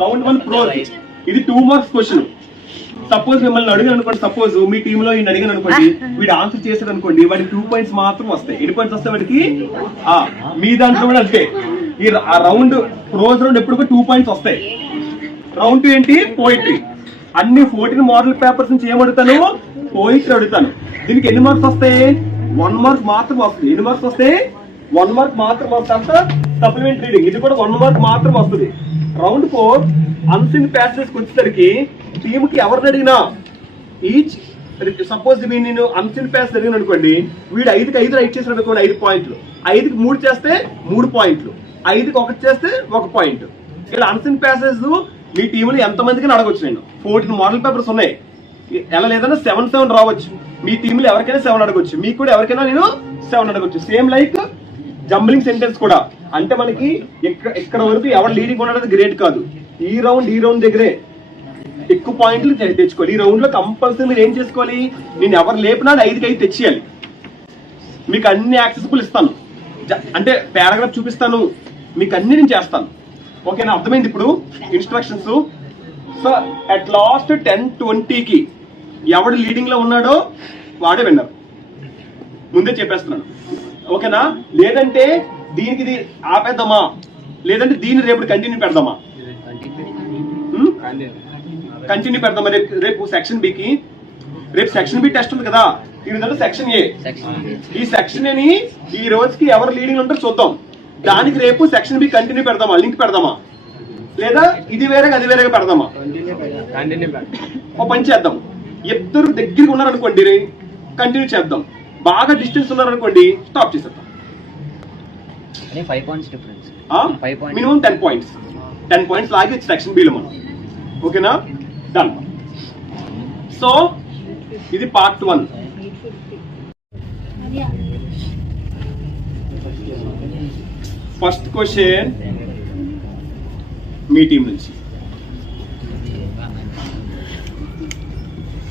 Round 1 pros. ఇది 2 marks question. Suppose మిమ్మల్ని అడిగాను అనుకోండి, సపోజ్ మీ టీమ్ లో ఈయన అడిగాను అనుకోండి, వీడు ఆన్సర్ చేశాడు అనుకోండి, వాడికి 2 పాయింట్స్ మాత్రం వస్తాయి. ఎన్ని పాయింట్స్ వస్తాయి వాడికి? మీ దాంట్లో కూడా అంతే. ఈ రౌండ్ ప్రోస్ రౌండ్ ఎప్పుడు 2 పాయింట్స్ వస్తాయి. రౌండ్ 2 ఏంటి? పోయిటరీ. అన్ని 14 మోడల్ పేపర్స్ నుంచి ఏమడుగుతాను? పోయిటరీ అడుగుతాను. దీనికి ఎన్ని మార్క్స్ వస్తాయి? 1 మార్క్ మాత్రం వస్తుంది. ఎన్ని మార్క్స్ వస్తాయి? 1 మార్క్ మాత్రం వస్తా. సప్లిమెంట్ రీడింగ్ ఇది కూడా 1 మార్క్ మాత్రం వస్తుంది. రౌండ్ 4 అన్సీన్ ప్యాసేజ్ వచ్చేసరికి టీమ్ కి ఎవరిని అడిగినా ఈచ్ సపోజ్ నేను అన్సీన్ ప్యాసేజ్ అడిగిన అనుకోండి, వీడు 5కి 5 రైట్ చేసిన అనుకోండి 5 పాయింట్లు, 5కి 3 చేస్తే 3 పాయింట్లు, 5కి 1 చేస్తే 1 పాయింట్. ఇలా అన్సీన్ ప్యాసేజ్ మీ టీంలో ఎంతమందికి అడగొచ్చు. నేను 14 మోడల్ పేపర్స్ ఉన్నాయి. ఎలా లేదన్నా 7 రావచ్చు. మీ టీంలో ఎవరికైనా 7 అడగొచ్చు, మీకు కూడా ఎవరికైనా నేను 7 అడగొచ్చు. సేమ్ లైక్ జంబ్లింగ్ సెంటెన్స్ కూడా. అంటే మనకి ఇక్కడ వరకు ఎవరు లీడింగ్ ఉండడం గ్రేట్ కాదు. ఈ రౌండ్ దగ్గరే ఎక్కువ పాయింట్లు తెచ్చుకోవాలి. ఈ రౌండ్ లో కంపల్సరీ మీరు ఏం చేసుకోవాలి? నేను ఎవరు లేపినా 5కి 5 తెచ్చేయాలి. మీకు అన్ని యాక్సెసిబుల్ ఇస్తాను, అంటే పారాగ్రాఫ్ చూపిస్తాను, మీకు అన్ని నేను చేస్తాను. ఓకేనా? అర్థమైంది ఇప్పుడు ఇన్స్ట్రక్షన్స్. సో అట్ లాస్ట్ 10-20కి ఎవడు లీడింగ్ లో ఉన్నాడో వాడే విన్నర్. ముందే చెప్పేస్తున్నాను. ఓకేనా? లేదంటే దీనికి ఇది ఆపేద్దామా, లేదంటే దీన్ని రేపు కంటిన్యూ పెడదామా? కంటిన్యూ పెడదామా? రేపు సెక్షన్ బికి, రేపు సెక్షన్ బి టెస్ట్ ఉంది కదా, ఇది సెక్షన్ ఏ. ఈ సెక్షన్ ఏని ఈ రోజుకి ఎవరు లీడింగ్ ఉంటారో చూద్దాం. దానికి రేపు సెక్షన్ బి కంటిన్యూ పెడదామా, లింక్ పెడదామా, లేదా ఇది వేరేగా అది వేరేగా పెడదామా? ఓ పని చేద్దాం. ఇద్దరు దగ్గరికి ఉన్నారనుకోండి కంటిన్యూ చేద్దాం. బాగా డిస్టెన్స్ ఉన్నారనుకోండి స్టాప్ చేసేద్దాం. Minimum 10 points. 10 పాయింట్స్ లాగి సెక్షన్ బిలో మనం. ఓకేనా? డన్. సో ఇది పార్ట్ 1. ఫస్ట్ క్వశ్చన్ మీ టీం నుంచి.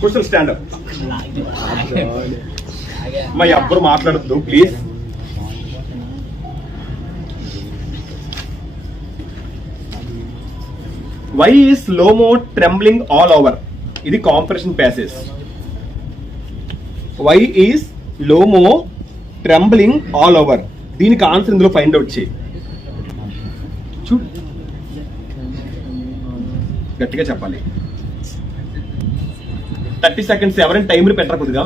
Question stand up. మా ఎవ్వరు మాట్లాడద్దు please. Why is Lomo trembling all over? ఇది కాంప్రెషన్ ప్యాసేజ్. వై ఈస్ లోమో ట్రెంబ్లింగ్ ఆల్ ఓవర్? దీనికి ఆన్సర్ ఇందులో ఫైండ్ అవుట్ చేయి. చూడు, గట్టిగా చెప్పాలి. 30 సెకండ్స్. ఎవరైనా టైమర్ పెట్టరా? కొద్దిగా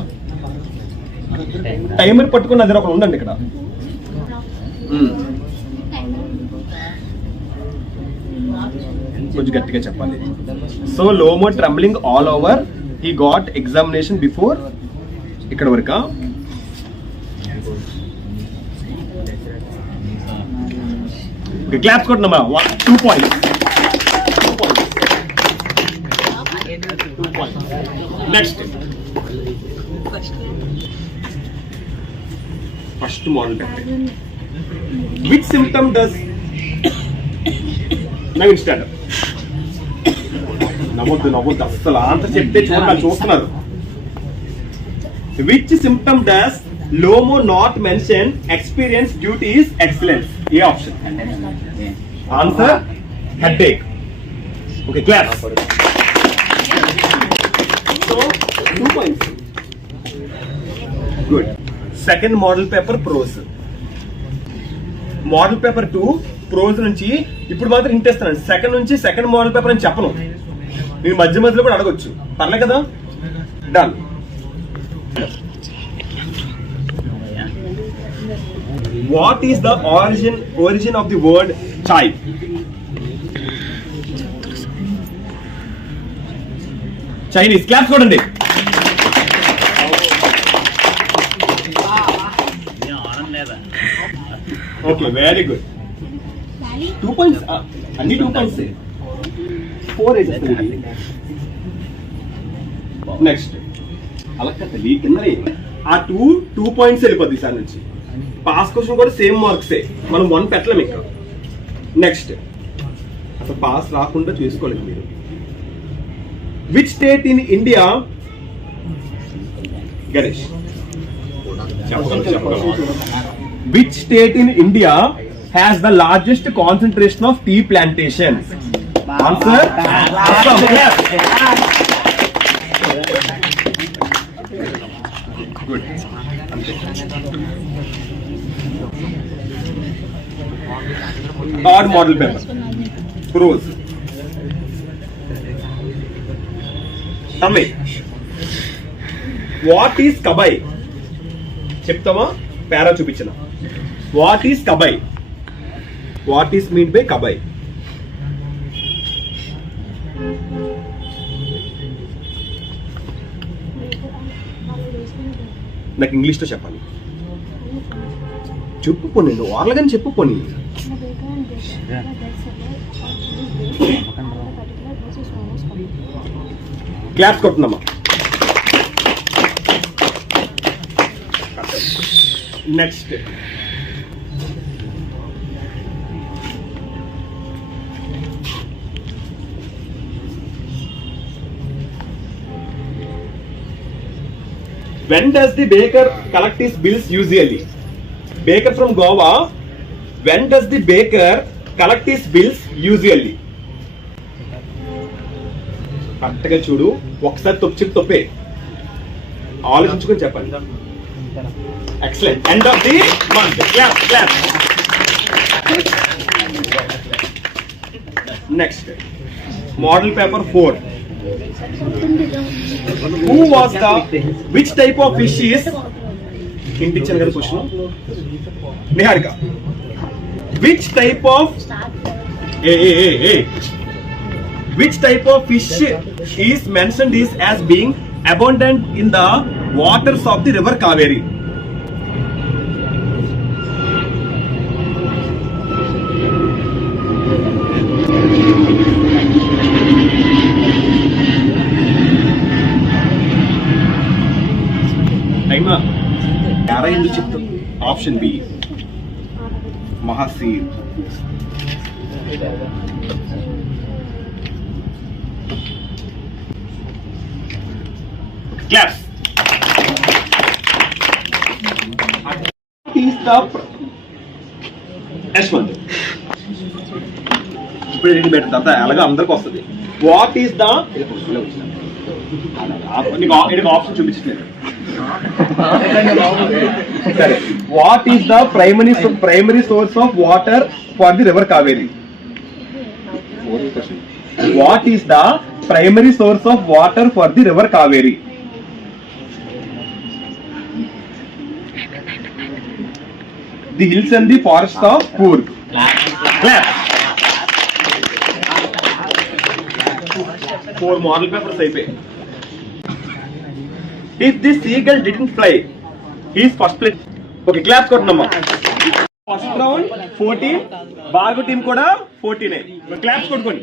టైమర్ పట్టుకున్న దగ్గర ఒకరు ఉండండి ఇక్కడ. కొంచెం గట్టిగా చెప్పాలి. So Lomov trembling all over, he got examination before. ఇక్కడ వరకా? క్లాప్స్ కొట్టినమ్మా. 2 points. Next first model paper. Which symptom does Naveen stand up. నవ్వద్దు అస్సలు. ఆన్సర్ చెప్తే చూస్తున్నారు. Which symptom does Lomov not mention experience duties excellence? ఏ option? Answer headache. Okay, class. So 2 points. Good. Second model paper prose. Model paper 2 prose నుంచి ఇప్పుడు మాత్రం ఇంటేస్తాను. Second నుంచి సెకండ్ మోడల్ పేపర్ అని చెప్పను. మీరు మధ్యలో కూడా అడగొచ్చు, పర్లే కదా? Done. What is the origin of the word chai? Chinese. Claps కొట్టండి. Okay, very good. 2 పాయింట్స్ అన్ని 2 పాయింట్స్. 4 వేసేస్తుంది. నెక్స్ట్ అలా తల్లి కింద ఆ 2 పాయింట్స్ వెళ్ళిపోద్ది సార్ నుంచి. పాస్ క్వశ్చన్ కూడా సేమ్ మార్క్సే, మనం 1 పెట్టలేము ఇక్కడ. నెక్స్ట్ అసలు పాస్ రాకుండా చూసుకోలేదు మీరు. Which state in India, Ganesh which state in India has the largest concentration of tea plantations? Answer good. Third model paper prose. తమ్మి వాట్ ఈస్ కబాయ్ చెప్తామా? పేరా చూపించిన. వాట్ ఈస్ కబాయ్? వాట్ ఈస్ మీన్ బై కబాయ్? నాకు ఇంగ్లీష్లో చెప్పాలి. చెప్పు పోనీ, నువ్వు వాళ్ళగాని చెప్పు పోనీ. క్లాప్స్ కొడుతుందమ్మా. Next when does the baker collect his bills usually? Baker from Goa. When does the baker collect his bills usually? కరెక్ట్గా చూడు, ఒకసారి తొప్పే ఆలోచించుకొని చెప్పండి. Excellent. End of the month. Clap clap. Next model paper 4. Who was the which type of fish is in teacher garu question? Niharika. Which type of which type of fish is mentioned is as being abundant in the waters of the river Kaveri? ఎందుకు చెప్తాం? Option B mahseer. Class. Yashwanth ఇప్పుడు ఏంటి better తాత? అలాగా అందరికి వస్తుంది. What is the option చూపించలేదు. What is the primary source of water for the river Kaveri? What is the primary source of water for the river Kaveri? The hills and the forests of Coorg. Clap. 4 model papers అయిపోయి. If the seagull didn't fly, he is first place. Okay, claps కొట్టనమ్మా. First round 14, బాగు team కూడా 14. Claps కొట్టుకోండి.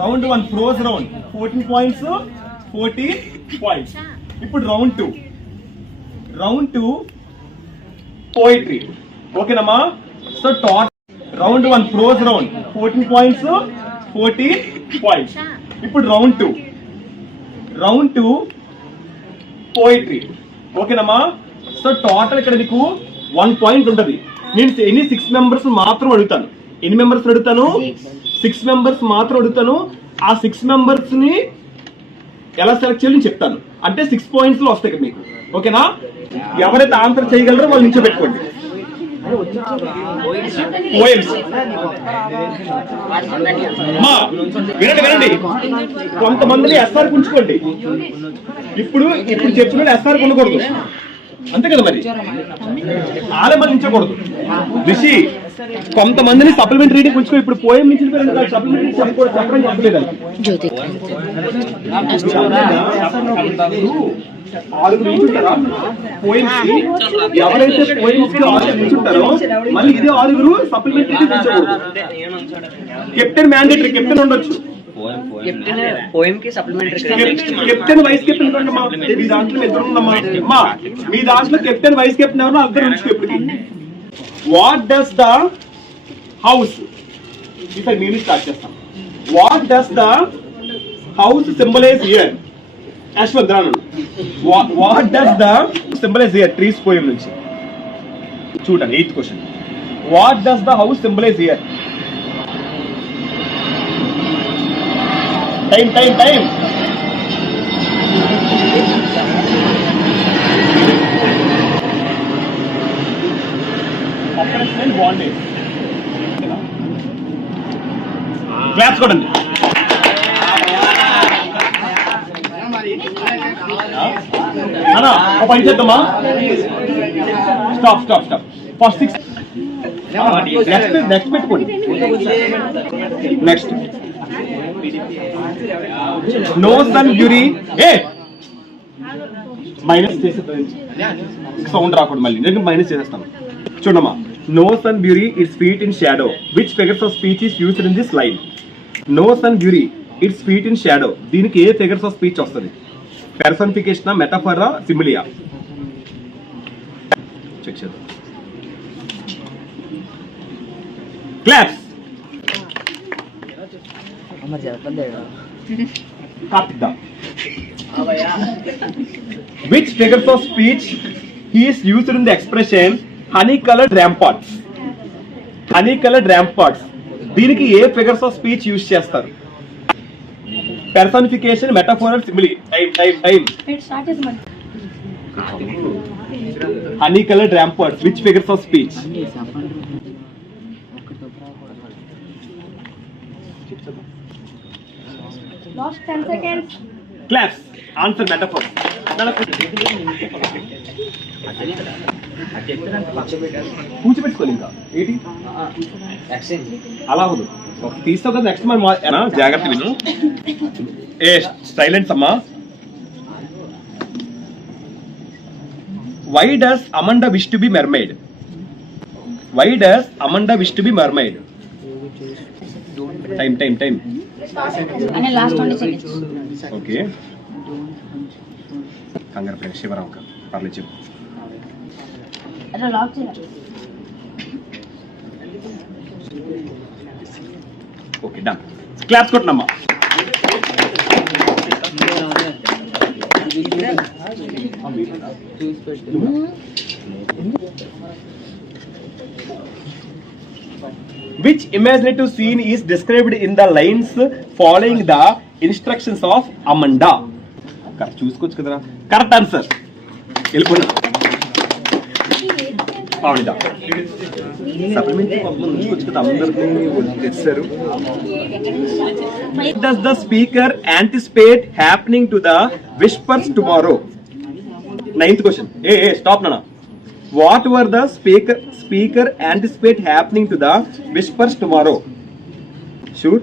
Round 1 prose round 14 points 40 points. ఇప్పుడు round 2 poetry. ఓకేనమ్మా? So total round 1 prose round 14 points 40 points. ఇప్పుడు round 2 poetry. ఓకేనమ్మా? So total ఇక్కడ నీకు 1 పాయింట్ ఉంటుంది. నేను ఎన్ని 6 మెంబర్స్ మాత్రం అడుగుతాను. ఎన్ని మెంబర్స్ అడుగుతాను? 6 మెంబర్స్ మాత్రం అడుగుతాను. ఆ 6 మెంబర్స్ ని ఎలా సెలెక్ట్ చేయాలని చెప్తాను. అంటే 6 పాయింట్స్ లో వస్తాయి మీకు. ఓకేనా? ఎవరైతే ఆన్సర్ చేయగలరో వాళ్ళు నించో పెట్టుకోండి. వినండి, కొంతమందిని ఎస్ఆర్ ఉంచుకోండి. ఇప్పుడు చెప్పిన ఎస్ఆర్ ఉండకూడదు, అంతే కదా? మరి ఆరే మరి నించకూడదు. రిషి కొంతమందిని సప్లిమెంటరీ రీడింగ్ ఉంచుకో. ఇప్పుడు పోయం నుంచి సప్లిమెంటరీ చెప్పడం చెప్పలేదు. ఎవరైతే పోయిమ్స్ కి 6 నిల్చుంటారో మళ్ళీ ఇదే 6 సప్లిమెంటరీ నిల్చోకూడదు. కెప్టెన్ మ్యాండేటరీ, కెప్టెన్ ఉండొచ్చు. కెప్టెన్ వైస్ కెప్టెన్ ఉండమ్మా. మీ దాంట్లో ఇద్దరు ఉండమ్మా. మీ దాంట్లో కెప్టెన్ వైస్ కెప్టెన్ ఎవరో అద్దరు ఉంచుకో. ఎప్పటికి వాట్ డస్ ద హౌస్, ఈసారి మేము స్టార్ట్ చేస్తాం. What does the house symbolise here? Yashwanth రాను. What does the symbolise here? Trees poem నుంచి చూడండి. 8th question. What does the house symbolise here? Time time time. Bondage. Claps కొట్టండి. ఒక పని చేద్దామా? Stop stop stop. First 6 next పెట్టుకోండి. Next no sun bury. Minus చేసేస్తాను, sound రాకూడదు. మళ్ళీ నేను మైనస్ చేసేస్తాను. చూడమ్మా. No sun bury its feet in shadow. Which figures of speech is used in this line? No sun bury its feet in shadow. దీనికి ఏ figures of speech వస్తుంది? Personification, మెటాఫరా, సిమిలియా? చెక్ చేద్దాం. Claps. Which figures of speech he is used in the expression honey colored ramparts? Honey colored ramparts. దీనికి ఏ figures of speech use చేస్తారు? Personification, మెటాఫోరల్, simile? Time time time. honey colored ramparts. Which figures of speech? Lost 10 seconds. Claps. Answer metaphor. కూర్చోబెట్టుకోవాలి ఇంకా ఏంటి అలా అవదు. తీస్తావు కదా నెక్స్ట్ మనం. జాగ్రత్త విను. సైలెన్స్ అమ్మా. Why does Amanda wish to be mermaid? Why does Amanda wish to be mermaid? Time time time. And last 20 seconds. Okay. కంగారు పడకు శివరావు కా పర్లేదు చెప్పు. అలా లాక్ చేయాలి. Okay done. క్లాప్స్ కొట్టనమ్మా. Which imaginative scene is described in the lines following the instructions of Amanda? Correct చూసుకోవచ్చు కదరా. Correct answer. వెళ్ళిపోయినా సప్లిమెంటరీ చూసుకోవచ్చు కదా. అందరికీ తెచ్చారు. Does the speaker anticipate happening to the whispers tomorrow? 9th question. Stop nana. What were the speaker anticipate happening to the whispers tomorrow? Shoot.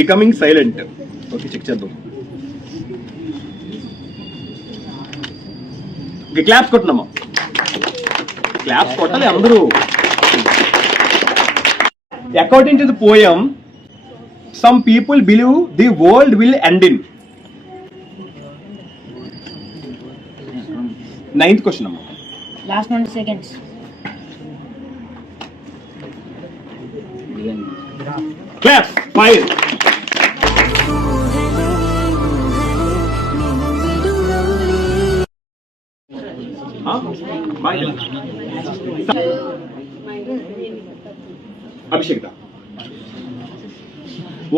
Becoming silent. Okay, check చేద్దాం. Okay, claps కొట్టనమ్మా. Claps కొట్టాలి అందరూ. According to the poem, some people believe the world will end in. 9th question అమ్మా. Last 20 seconds. Claps. 5. Abhishek.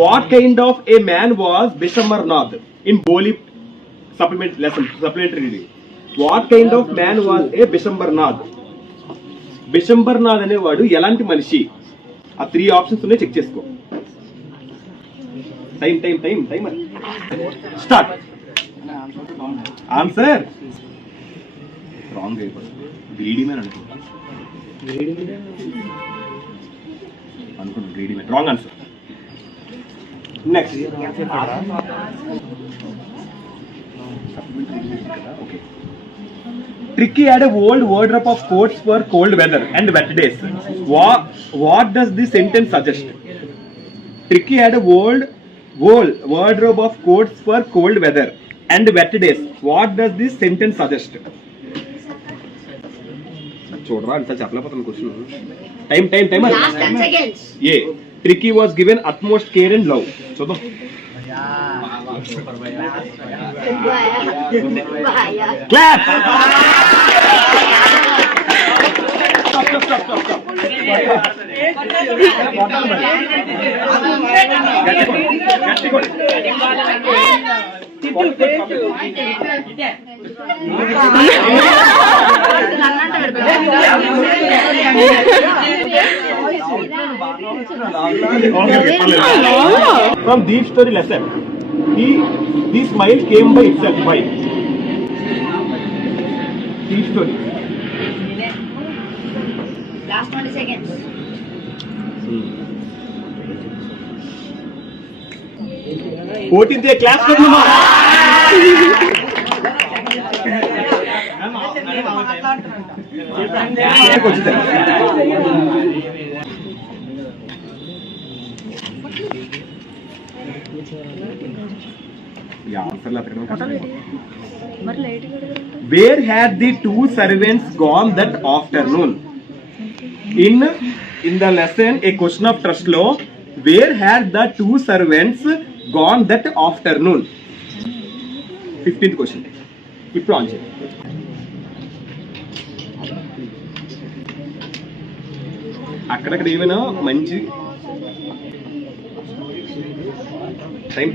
What kind of a man was Bishambarnath in Boli supplementary reading? What kind of man was a Bishambarnath? Bishambarnath అనేవాడు ఎలాంటి మనిషి? ఆ 3 options ఉన్నాయి, check చేసుకో. Time time time time. Start. Answer wrong అయిపోయింది. Greedy man అనుకో. అనుకున్నాను greedy man. Wrong answer. Next okay. Tricky had a old wardrobe of coats for cold weather and wet days. What does this sentence suggest? Tricky had a old wardrobe of coats for cold weather and wet days. What does this sentence suggest? చూడరా అంత చెప్పలేకపోతాను question. Time Last 10 seconds. A Tricky was given utmost care and love. చూద్దాం. Clap. Stop. From deep story lesson, the smile came by itself. Why? Deep story. Last 20 seconds. 14th day class करना. Where had the two servants gone that afternoon? In the lesson, a question of trust law. Where had the two servants gone that afternoon? 15th question. ఇప్పుడు answer. అక్కడక్కడ ఏమైనా మంచి time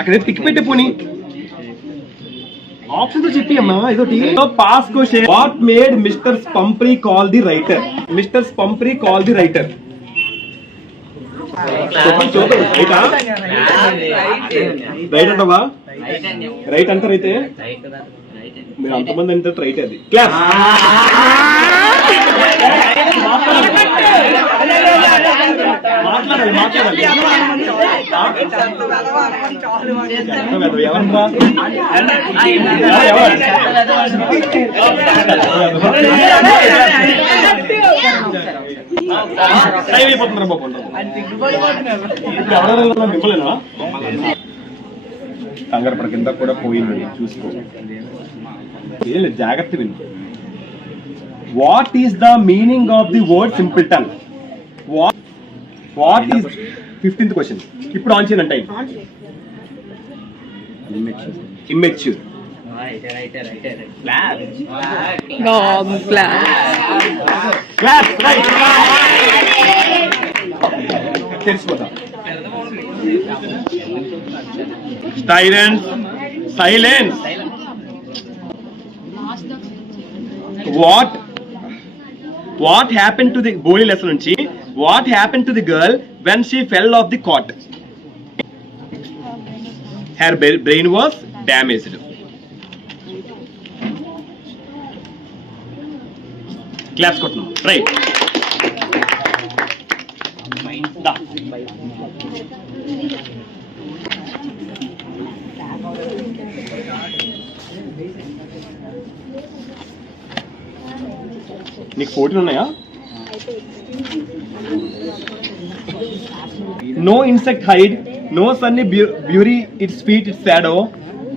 అక్కడ tick పెట్టే పోనీ option తో చెప్పి అమ్మా ఇదొకటి. Pass question. What made Mr Pumphrey call the writer? Mr Pumphrey call the writer. Right అంటవా? రైట్ అంటారు అయితే మీరు అంతమంది అంటే రైట్. అది క్లాస్. మాట్లాడాలి ఎవరన్నా అయిపోతున్నారు బాబు. ఎవరైనా మిమ్మల్నా కంగారు పడ కింద కూడా పోయింది చూసుకో. ఏం లేదు జాగ్రత్త విను. What is the meaning of the word simpleton? What is 15th question. ఇప్పుడు ఆన్ చేయండి. టైం. ఇమ్మెచ్యూర్. తెలిసిపోతా. Silence. What happened to the Boli lesson nunchi? What happened to the girl when she fell off the cot? Her brain was damaged. Claps kotnu. Right. Da. నీకు 14 ఉన్నాయా? No insect hide, no sunny beauty its feet, its shadow.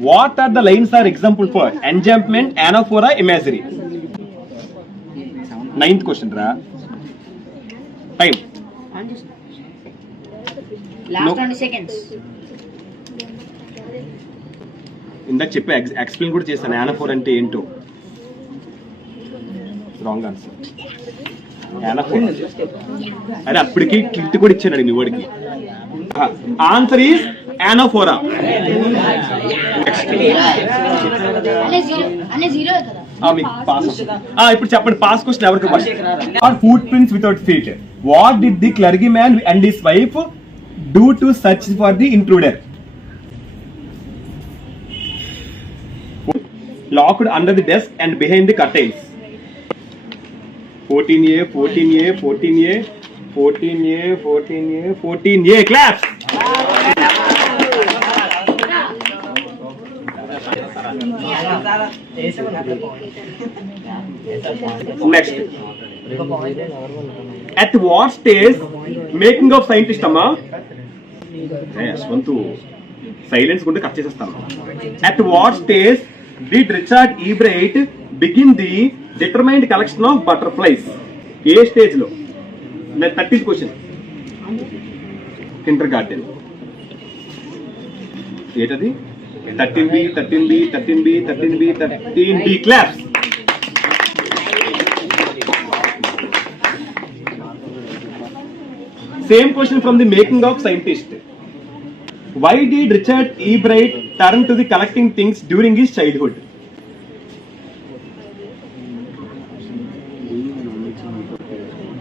What are the lines are example for? Enjambment, anaphora, imagery. 9th question ra. Time. Last 20 seconds. ఇందాక చెప్పి explain కూడా చేశాను anaphora అంటే ఏంటో. Wrong answer. anaphora. అరే అప్పటికి క్లిట్ కూడా ఇచ్చాడు మీ వాడికి. Answer is anaphora. ఇప్పుడు చెప్పండి పాస్ క్వశ్చన్ ఎవరికి? Or footprints without feet. What did the clergyman and his wife do to search for the intruder? locked under the desk and behind the curtains. 14A, 14A, 14A, 14A, 14A, 14A. Claps. Next. At what stage making of scientist amma? Yashwantu silence gunte cut chesestanu. At what stage did Richard E. Bright begin the determined collection of butterflies? A stage లో? 30th question. Kindergarten. ఏంటది? 13B, 13B, 13B, 13B, 13B. Claps. Same question from the making of scientist. Why did Richard E. Bright turn to the collecting things during his childhood?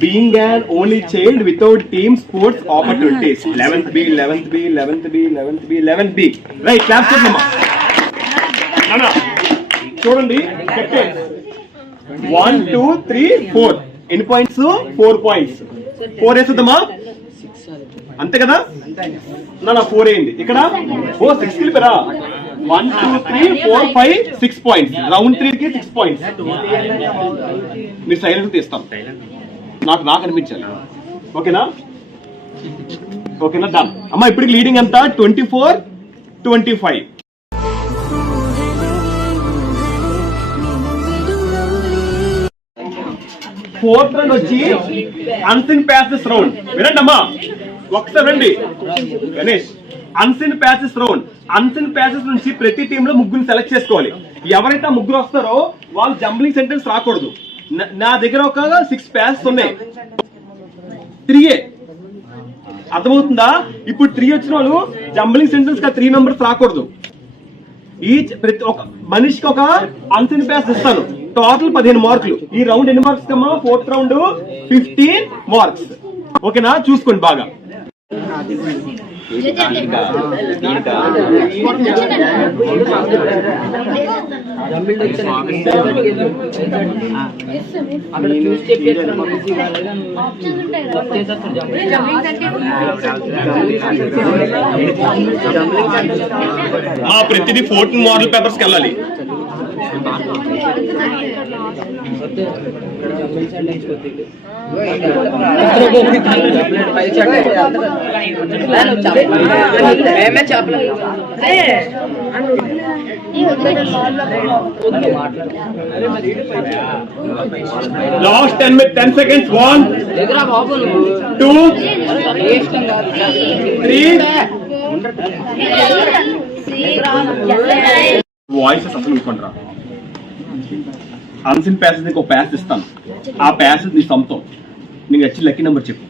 Being an only child without team sports opportunities. 11th B, 11th B, 11th B, 11th B, 11th B. Right, clap for Mama. Nana, చూడండి. 1, 2, 3, 4. ఎన్ని points? 4 points. 4 వేస్తుందమ్మా? అంతే కదా? నా 4 అయింది. ఇక్కడ 6 కలిపారా? 1, 2, 3, 4, 5, 6 points. Round 3 కి 6 points. మీరు silent తీస్తాం. నాకు అనిపించాలి. ఓకేనా? డన్ అమ్మా. ఇప్పటికి లీడింగ్ ఎంత? 24-25. 4th రౌండ్ వచ్చి అన్సిన్ ప్యాసెస్ రౌండ్. వినండి అమ్మా, ఒకసారి రండి Ganesh. Unseen passes round. Unseen passes నుంచి ప్రతి టీమ్ లో ముగ్గురు సెలెక్ట్ చేసుకోవాలి. ఎవరైతే ఆ ముగ్గురు వస్తారో వాళ్ళు జంబ్లింగ్ సెంటెన్స్ రాకూడదు. నా దగ్గర ఒక 6 ప్యాసెస్ ఉన్నాయి. 3A అర్థమవుతుందా? ఇప్పుడు 3 వచ్చిన వాళ్ళు జంబ్లింగ్ సెంటెన్స్ గా 3 మెంబర్స్ రాకూడదు. ప్రతి ఒక మనిషికి ఒక అన్సిన్ ప్యాస్ ఇస్తాను. టోటల్ 15 మార్కులు. ఈ రౌండ్ ఎన్ని మార్క్స్ కమ్మా? 4th round 15 marks. ఓకేనా? చూసుకోండి బాగా. ప్రతిదీ 14 మోడల్ పేపర్స్ కి వెళ్ళాలి. Last 10 seconds. 1, 2, 3. వాయిసెస్ అసలు ఇవ్వకుండా అన్సిన్ ప్యాసెస్ నీకు ఒక ప్యాస్ ఇస్తాను. ఆ ప్యాసెస్ నీ సొంతం. నీకు వచ్చి లక్కీ నెంబర్ చెప్పు.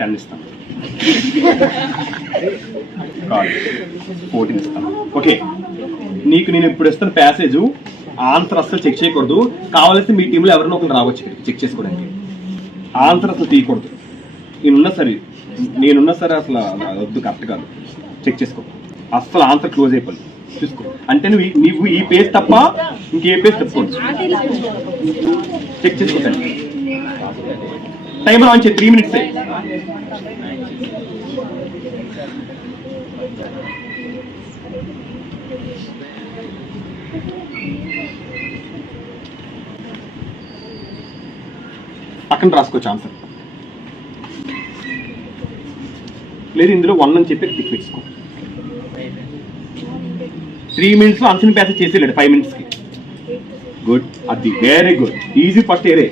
10 ఇస్తాను. 14 ఇస్తాను. ఓకే, నీకు నేను ఇప్పుడు ఇస్తాను ప్యాసేజ్. ఆన్సర్ అసలు చెక్ చేయకూడదు. కావాల్సి మీ టీంలో ఎవరైనా ఒకరు రావచ్చు చెక్ చేసుకోవడానికి. ఆన్సర్ అసలు తీయకూడదు. నేనున్నా సరే అసలు వద్దు, కరెక్ట్ కాదు. చెక్ చేసుకో. అసలు ఆన్సర్ క్లోజ్ అయిపోయింది చూసుకో. అంటే నువ్వు ఈ పేజ్ తప్ప ఇంకే పేజ్ తప్పకూడదు. చెక్ చేసుకోండి. టైమర్ ఆన్ చేయి. 3 minutes. పక్కన రాసుకోవచ్చు ఆన్సర్. లేదు ఇందులో 1 అని చెప్పి టిక్ పెట్టుకో. 3 minutes లో ఆన్సర్ ప్యాసేజ్ చేసేలేడు 5 minutes కి. గుడ్, అది వెరీ గుడ్. ఈజీ ఫస్ట్ ఏరే.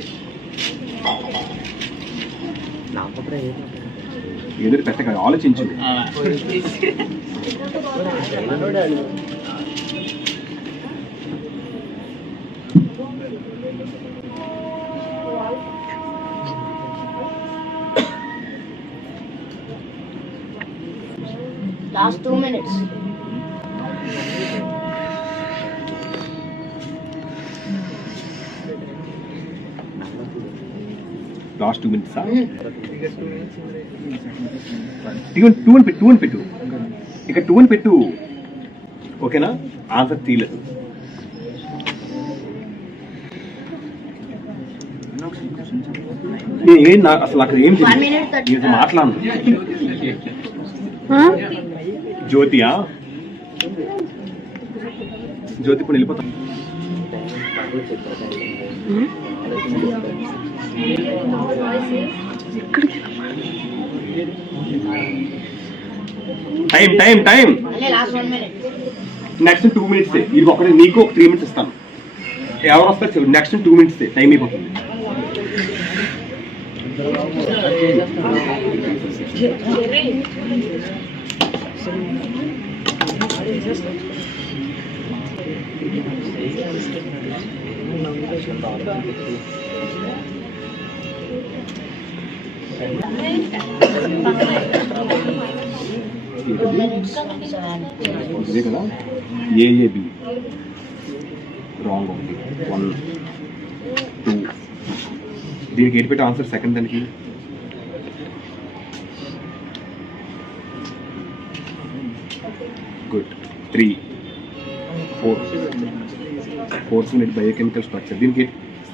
ఎదురు పెట్టక ఆలోచించండి. Last 2 minutes. Last 2 minutes. 2 అని పెట్టు ఇక 2 అని పెట్టు. ఓకేనా? ఆన్సర్ తీయలేదు. అసలు అక్కడ ఏం తెలియదు, మాట్లాడను. జ్యోతియా? జ్యోతి ఇప్పుడు వెళ్ళిపోతాం. Time next 2 minutes. ఇది ఒకటి నీకు ఒక 3 minutes ఇస్తాను. ఎవరు వస్తారు నెక్స్ట్ 2 minutes టైం అయిపోతుంది. ఇదే కదా ఏఏబి రాంగ్. 1 2 దీనికి ఏంటి పెట్టి ఆన్సర్ సెకండ్ దానికి good. 3 4 4th unit biochemical structure. దీనికి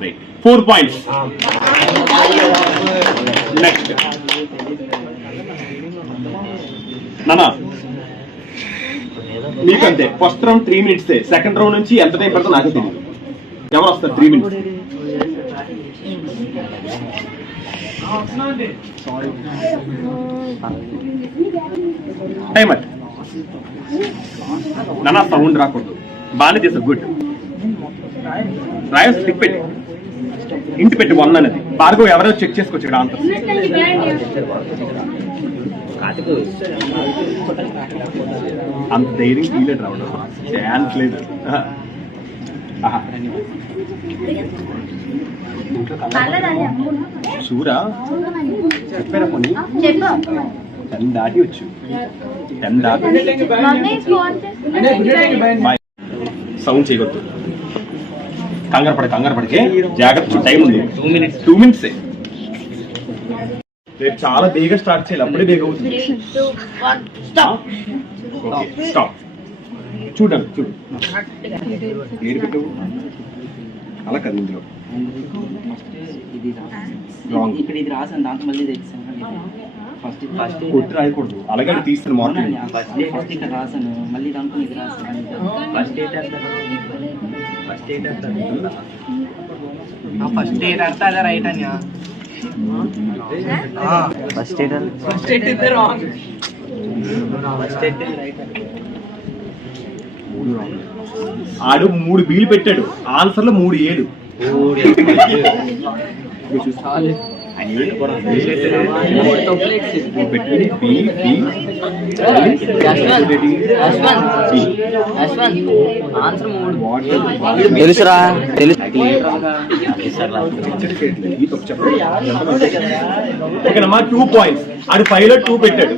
రైట్ 4 points. నెక్స్ట్ నానా నీకంతే. First round 3 minutes. Second round నుంచి ఎంత టైం పడుతుందో నాకు తెలియదు. ఎవరు వస్తారు? 3 minutes. టైం అట్ నానా సౌండ్ రాకూడదు. బాగానే చేస్తారు. గుడ్. రాయల్స్ టిక్ పెట్టి ఇంటి పెట్టి 1 అనేది. భార్గవ్ ఎవరో చెక్ చేసుకోవచ్చు ఇక్కడ ఆన్సర్. అంత ధైర్యం ఫీలేదు రావడం ఛాన్స్ లేదు. చూరా చెప్పారా కొన్ని 10 దాటి వచ్చు. 10 దాటి సౌండ్ చేయకూడదు. కంగారు పడితే జాగ్రత్త. టైం ఉంది 2 minutes. రేపు చాలా బేగా స్టార్ట్ చేయాలి, అప్పుడే బేగా అవుతుంది. స్టాప్. చూడండి చూడు ఏడు పెట్టు. అలా కదా ఇందులో ఇక్కడ ఇది రాసాను, దాంతో మళ్ళీ ఫస్ట్ కొట్టి రాయకూడదు. అలాగే తీస్తాను మార్కెట్. ఫస్ట్ ఇక్కడ రాసాను, మళ్ళీ దాంతో ఇది రాసాను. ఫస్ట్ ఎయిట్ అంటే అదే రైట్ అని. First eight wrong. ఆడు 3 బీలు పెట్టాడు, ఆన్సర్లో 3 ఏడు. తెలుసురా ఓకేనమ్మా. 2 points. ఆడు 5 లో 2 పెట్టాడు.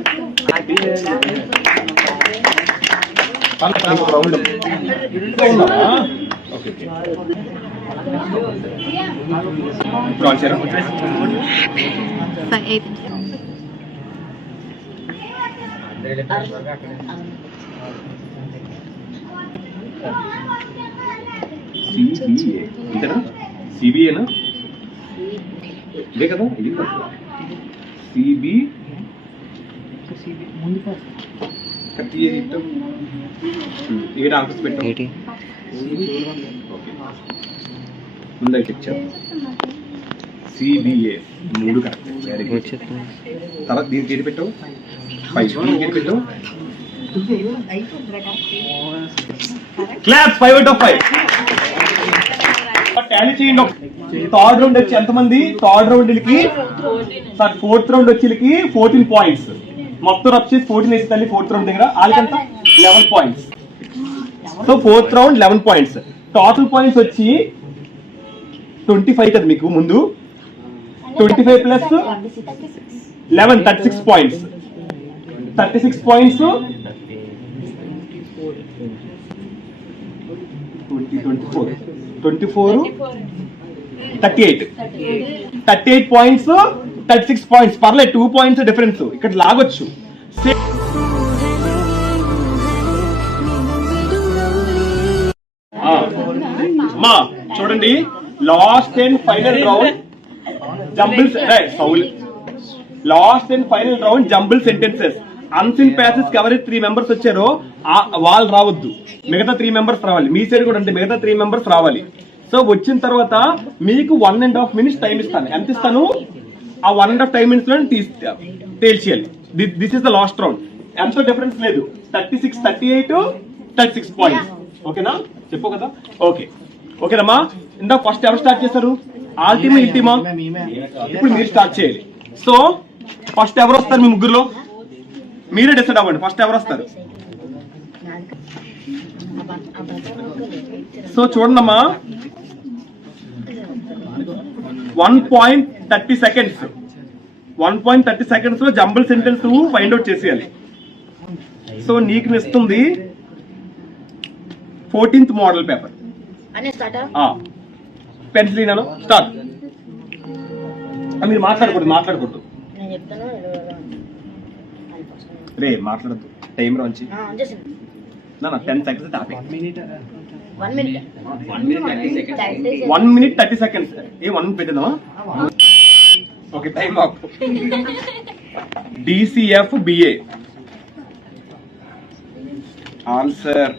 సిబిఏనా? ఇదే కదా ఇది. సిబి ఏడు ఆన్సర్స్ పెట్టాం. ముందు చెక్ చేద్దాం. CBA 3 correct. Very good. తర్వాత దీనికి ఏది పెట్టావు? 5. దీనికి ఏది పెట్టావు? Class 5 out of 5. టాలీ చేయండి. థర్డ్ రౌండ్ వచ్చి ఎంతమంది? థర్డ్ రౌండ్కి సార్ 4th రౌండ్ వచ్చి 14 points. మొత్తం రఫ్ చేసి 14 వేసి తల్లి 4th రౌండ్ దగ్గర వాళ్ళకంతా 11 points. So 4th round 11 points. Total points వచ్చి 25 కదా మీకు ముందు. 25 plus 11 36 points. 36 points 24 24 38 points 36 points, పర్లేదు 2 పాయింట్స్ డిఫరెన్స్ ఇక్కడ లాగొచ్చు. మా చూడండి, last and final round jumble sentences. Unseen passes కి ఎవరైతే 3 మెంబర్స్ వచ్చారో వాళ్ళు రావద్దు, మిగతా 3 మెంబర్స్ రావాలి. మీ సైడ్ కూడా అంటే మిగతా 3 మెంబర్స్ రావాలి. సో వచ్చిన తర్వాత మీకు 1.5 minutes టైం ఇస్తాను. ఎంత ఇస్తాను? ఆ 1.5 టైం మినిట్స్ లో తేల్చేయాలి. This is the last round. ఎంత డిఫరెన్స్ లేదు, 36, 38, 36 పాయింట్స్. ఓకేనా? చెప్పు కదా. ఓకేనమ్మా. ఇందా ఫస్ట్ ఎవరు స్టార్ట్ చేస్తారు? ఆల్ టీమా ఈ టీమా? ఇప్పుడు మీరు స్టార్ట్ చేయాలి. సో ఫస్ట్ ఎవరు వస్తారు మీ ముగ్గురులో? మీరే డిసైడ్ అవ్వండి ఫస్ట్ ఎవరు వస్తారు. సో చూడండమ్మా, 1.30 seconds. 1.30 seconds లో జంబుల్ సెంటెన్స్ ఫైండ్ అవుట్ చేసేయాలి. సో నీకు ఇస్తుంది 14th మోడల్ పేపర్. పెన్సిల్ నాను స్టార్ట్. మీరు మాట్లాడకూడదు రే, మాట్లాడద్దు. టైం రాంచి 10 seconds topic. 1 minute 30 seconds. 1 minute పెట్టేద్దామా? Okay, time off. DCF BA answer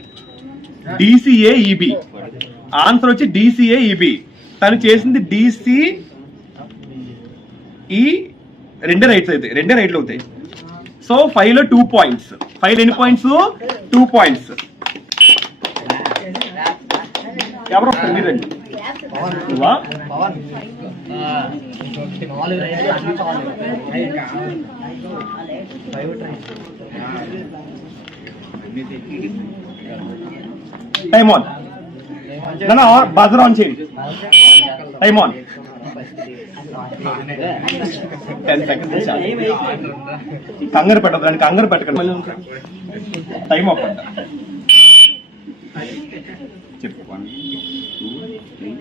DCA EB. Answer వచ్చి DCA EB. తను చేసింది DCE. రెండే రైట్లు అవుతాయి. సో 5 లో 2 పాయింట్స్. 5 ఎన్ని పాయింట్స్? 2 పాయింట్స్. ఎవరు వస్తారు? మీరండి. Time on. బజర్ ఆన్ చేయండి. Time on. 10 seconds. కంగారు పెట్టదు, దానికి కంగారు పెట్టకండి. టైం ఆఫ్ అంట. చెప్పు. 1, 2, 3,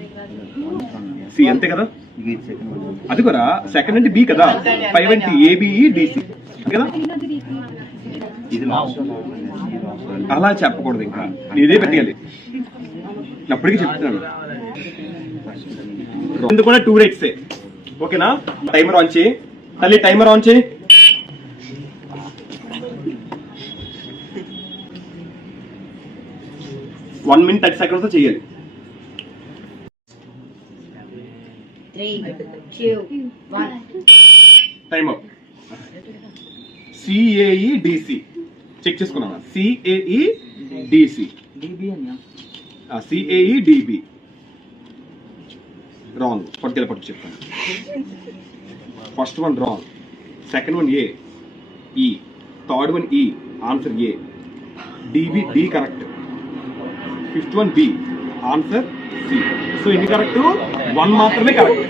సి అంతే కదా? అది కూడా సెకండ్ అంటే బి కదా. 5 అంటే ABE DC కదా. అలా చెప్పకూడదు, ఇంకా ఇదే పెట్టాలి. అప్పటికి చెప్తున్నాను. ఇది కూడా 2 rates. ఓకేనా? టైమర్ ఆన్ చేయి తల్లి. టైమర్ ఆన్ చేయి. వన్ మినిట్ 30 seconds చేయాలి. 3, 2, 1. Time up. CAE DC check చేసుకున్నాను. CAE DC. CAE DB wrong. పట్టు చెప్తాను. First one wrong, second one A E, third one E. Answer A. DB D correct. Fifth one B. Answer C. So ఎన్ని correct? 1 మాత్రమే correct.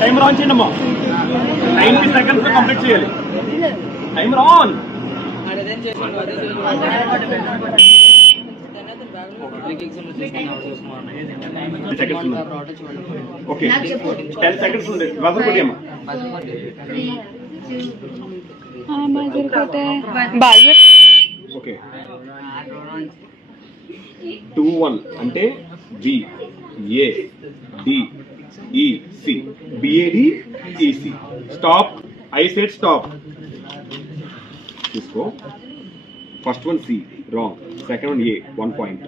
Timer on చేయండి అమ్మా. 90 seconds లో complete చేయాలి. Timer on. Okay, 10 seconds ఉంది. Buzzer కొట్టి అమ్మా. Okay, 2, 1 అంటే B A D E C BAD EC. Stop. I said stop. తీసుకో. First one C wrong, second one A 1 point,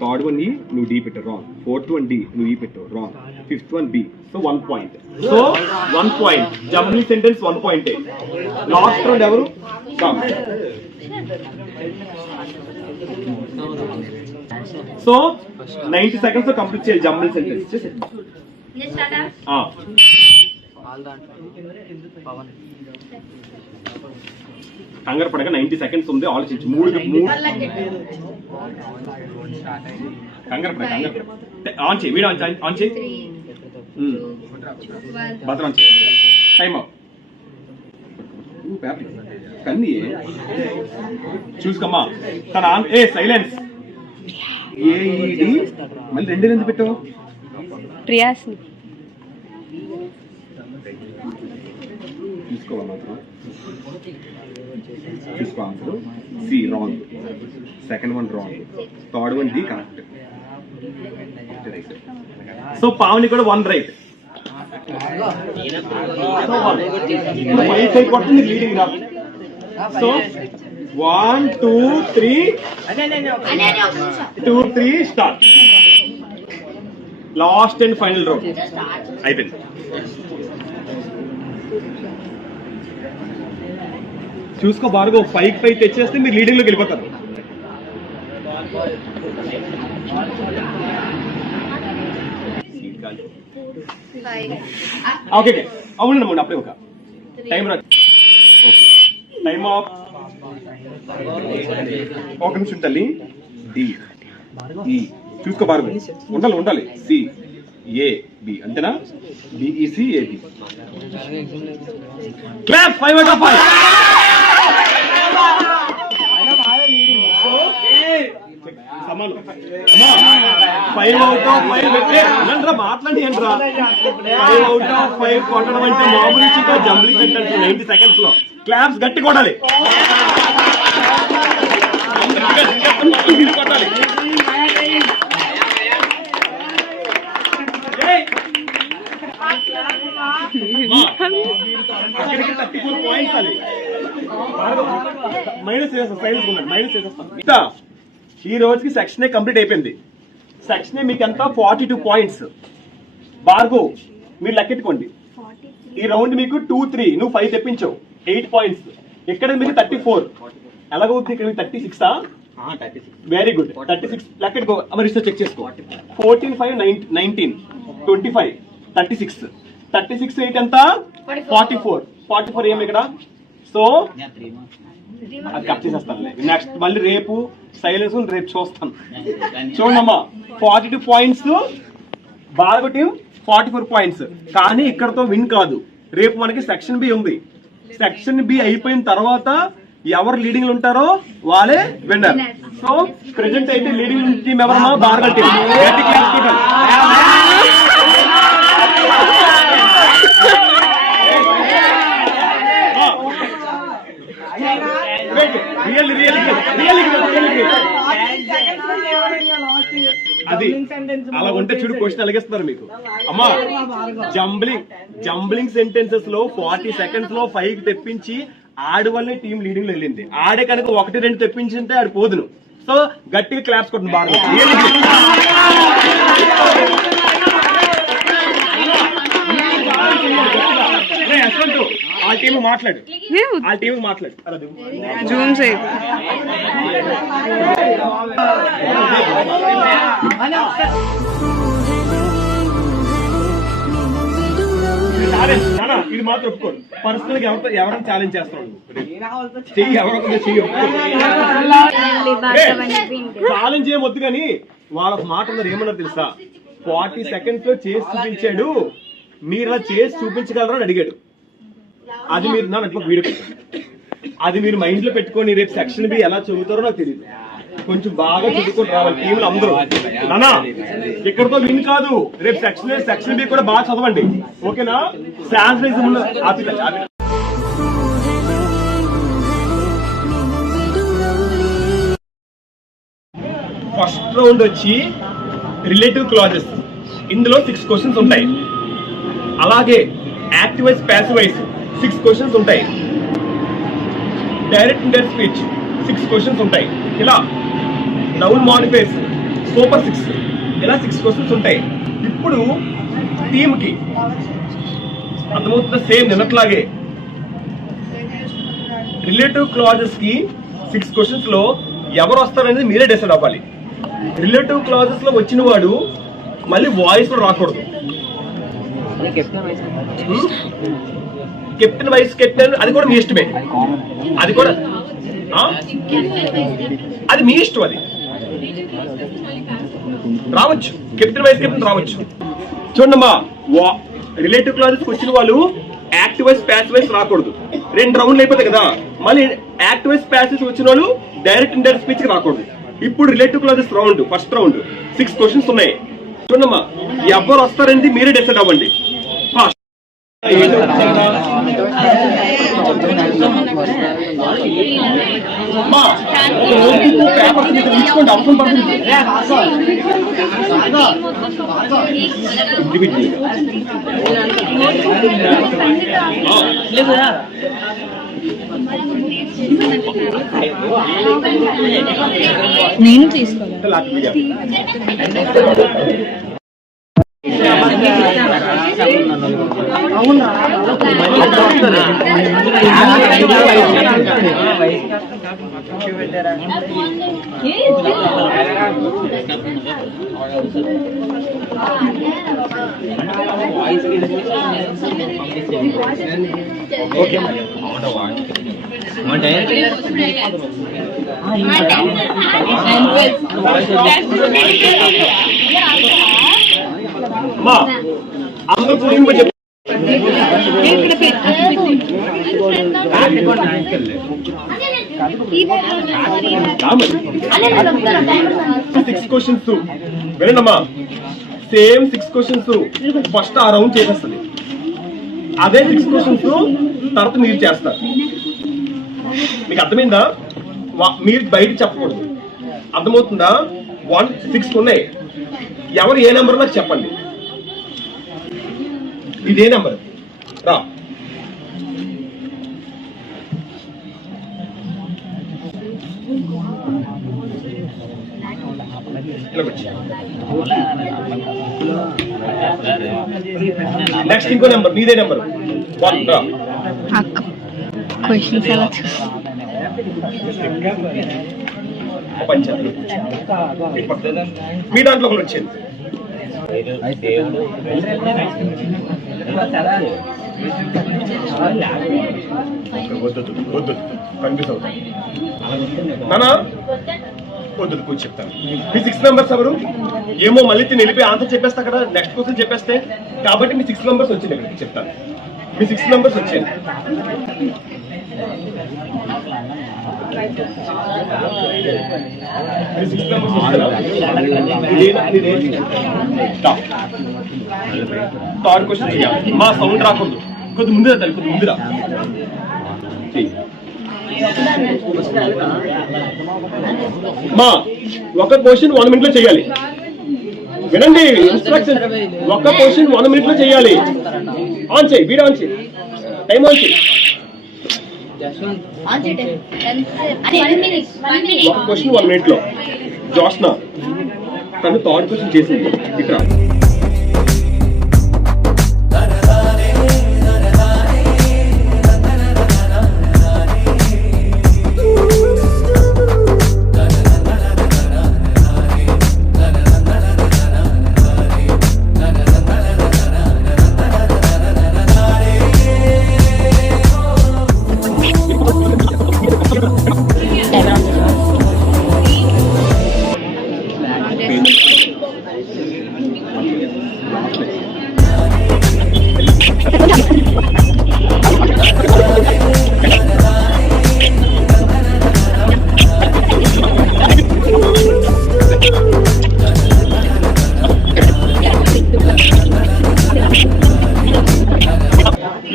third one E నువ్వు D పెట్టు wrong, fourth one D నువ్వు E పెట్టు wrong, fifth one B. So 1 point. So 1 point. Jumbling sentence 1 point. Last round ఎవరు? So 90 seconds లో complete చేయాలి jumbling sentence. కంగారు పడక 90 seconds ఉంది. ఆలోచించి మూడు కంగారు పడ. ఆన్ చేయి. వీడియో ఆన్ చేయి. బజర్ ఆన్ చేయి. Time up. పేపర్ కన్నీ చూసుకోమ్మా తన సైలెన్స్ ఏఈడి మళ్ళీ రెండు ఎందుకు పెట్టావు ప్రియాస్ని తీసుకోవాలి మాత్రం తీసుకో answer C wrong second one wrong third one D correct so Pavani కూడా 1 రైట్ కొట్టింది లీడింగ్ రా so 1 2 3 2 3 start last and final round అయిపోయింది చూసుకో బాగా 5 తెచ్చేస్తే మీరు లీడింగ్ లోకి వెళ్ళిపోతారు ఓకే అవునండి అప్పుడే ఒక టైం రా ఓకే టైమ్ ఆఫ్ ఒక నిమిషం తల్లి డి ఈ చూసుకో బాగా ఉండాలి సి ఏ బి అంతేనా D E C A B clap 5 out of 5 సమానం 5 out of 5 మాట్లాడి ఏంట్రా 5 out of 5 కొట్టడం అంటే మామూలు చితో జంబ్లింగ్ సెంటెన్స్ 90 seconds లో క్లాప్స్ గట్టి కొట్టాలి కొట్టాలి అక్కడికి 34 పాయింట్స్ అది మైనస్ చేసేస్తాను ఈ రోజుకి సెక్షన్ కంప్లీట్ అయిపోయింది సెక్షన్ మీకు ఎంత 42 పాయింట్స్ భార్గవ్ మీరు లెక్కెట్టుకోండి ఈ రౌండ్ మీకు 2 3 నువ్వు 5 తెప్పించావు 8 పాయింట్స్ ఇక్కడ మీకు 34 ఎలాగవుతుంది ఇక్కడ 36 వెరీ గుడ్ 36 లెక్కెట్టుకో రిజిస్టర్ చెక్ చేసుకో 14 5 19 25 36 36 8 ఎంత 44 ఏమి ఇక్కడ సో అది కట్ చేసేస్తాను నెక్స్ట్ మళ్ళీ రేపు సైలెన్స్ రేపు చూస్తాను చూడమ్మా 42 పాయింట్స్ భార్గవ టీం 44 పాయింట్స్ కానీ ఇక్కడతో విన్ కాదు రేపు మనకి సెక్షన్ బి ఉంది సెక్షన్ బి అయిపోయిన తర్వాత ఎవరు లీడింగ్ లో ఉంటారో వాళ్ళే విన్నర్ సో ప్రెసెంట్ అయితే లీడింగ్ టీం ఎవరమ్మా భార్గవ టీం అది అలా ఉంటే చూడు క్వశ్చన్ అలిగేస్తున్నారు మీకు అమ్మా జంబ్లింగ్ సెంటెన్సెస్ లో 40 seconds లో 5 తెప్పించి ఆడి వల్లే టీం లీడింగ్ లో వెళ్ళింది ఆడే కనుక 1 2 తెప్పించింటే ఆడు పోదును సో గట్టిగా క్లాప్స్ కొట్టింది బాగా ఆ టీం మాట్లాడు జూమ్ చేయి ఇది మాత్రం ఒప్పుకోరు పర్సనల్ గా ఎవరైనా ఛాలెంజ్ చేస్తున్నాడు చెయ్యి ఎవరొక చెయ్యి ఛాలెంజ్ ఏమొద్దు కానీ వాళ్ళ మాట ఏమన్నారు తెలుసా 40 seconds లో చేసి చూపించాడు మీరు అలా చేసి చూపించగలరా అని అడిగాడు అది మీరు నా వీడియో అది మీరు మైండ్ లో పెట్టుకొని రేపు సెక్షన్ బి ఎలా చదువుతారో నాకు తెలియదు కొంచెం బాగా చదువుకొని రావాలి టీంలు అందరూ నానా ఇక్కడతో విన్ కాదు రేపు సెక్షన్ బి కూడా బాగా చదవండి ఓకేనా ఫస్ట్ రౌండ్ వచ్చి రిలేటివ్ క్లాజెస్ ఇందులో 6 questions ఉంటాయి అలాగే active voice passive voice 6 questions ఉంటాయి డైరెక్ట్ ఇండైరెక్ట్ స్పీచ్ 6 questions ఉంటాయి ఇలా నౌన్ మాడిఫైస్ సూపర్ 6 ఇలా 6 questions ఉంటాయి ఇప్పుడు టీమ్ కి అర్థమవుతున్న సేమ్ నిన్నట్లాగే రిలేటివ్ క్లాజెస్ కి 6 questions లో ఎవరు వస్తారనేది మీరే డిసైడ్ అవ్వాలి రిలేటివ్ క్లాజెస్ లో వచ్చిన వాడు మళ్ళీ వాయిస్ కూడా రాకూడదు కెప్టెన్ వైస్ కెప్టెన్ అది కూడా మీ ఇష్టమే అది కూడా అది మీ ఇష్టం అది రావచ్చు కెప్టెన్ వైస్ కెప్టెన్ రావచ్చు చూడమ్మా రిలేటివ్ క్లాజెస్ వచ్చిన వాళ్ళు యాక్టివ్ వైస్ ప్యాసివ్ వైస్ రాకూడదు 2 రౌండ్లు అయిపోతాయి కదా, మళ్ళీ యాక్టివ్ వైస్ ప్యాసివ్ వచ్చిన వాళ్ళు డైరెక్ట్ ఇండైరెక్ట్ స్పీచ్ కి రాకూడదు. ఇప్పుడు relative clauses round, first round 6 questions ఉన్నాయి. చూడమ్మా, ఎవరు వస్తారండి మీరే డిసైడ్ అవ్వండి. అవసరం పడుతుంది. నేను తీసుకోవాలి. అందరూ కూర్చుని చెప్పి సిక్స్ క్వశ్చన్స్ వినండమ్మా, సేమ్ 6 క్వశ్చన్స్ ఫస్ట్ ఆ రౌండ్ చేసేస్తుంది. అదే 6 క్వశ్చన్స్ తర్వాత మీరు చేస్తారు. మీకు అర్థమైందా? మీరు బయట చెప్పకూడదు, అర్థమవుతుందా? 1 6 ఉన్నాయి. ఎవరు ఏ నెంబర్ నాకు చెప్పండి. ఇదే నెంబర్ రా. నెక్స్ట్ ఇంకో నెంబర్, నీదే నెంబర్ 1 రా. క్వశ్చన్స్ ఎలా మీ దాంట్లో కూడా వచ్చింది. కన్ఫ్యూజ్ అవుతాను నానా, వద్దు కూర్చో చెప్తాను. మీ 6 మెంబర్స్ ఎవరు? ఏమో మళ్ళీ వెళ్ళిపోయి ఆన్సర్ చెప్పేస్తా కదా, నెక్స్ట్ క్వశ్చన్ చెప్పేస్తే. కాబట్టి మీ 6 మెంబర్స్ వచ్చింది ఇక్కడ చెప్తాను. మీ 6 మెంబర్స్ వచ్చాయి. థర్డ్ క్వశ్చన్ మా సౌండ్ రాకూడదు, కొద్ది ముందురా తల్లి, కొద్ది ముందురా. మా ఒక క్వశ్చన్ 1 minute లో చేయాలి. వినండి ఇన్స్ట్రక్షన్, ఒక క్వశ్చన్ 1 minute లో చేయాలి. ఆన్ చేయి, వీడియో ఆన్ చేయి, టైం ఆన్ చేయి. ఒక క్వశ్చన్ 1 minute లో. జోష్న తను థర్డ్ క్వశ్చన్ చేసింది ఇక్కడ.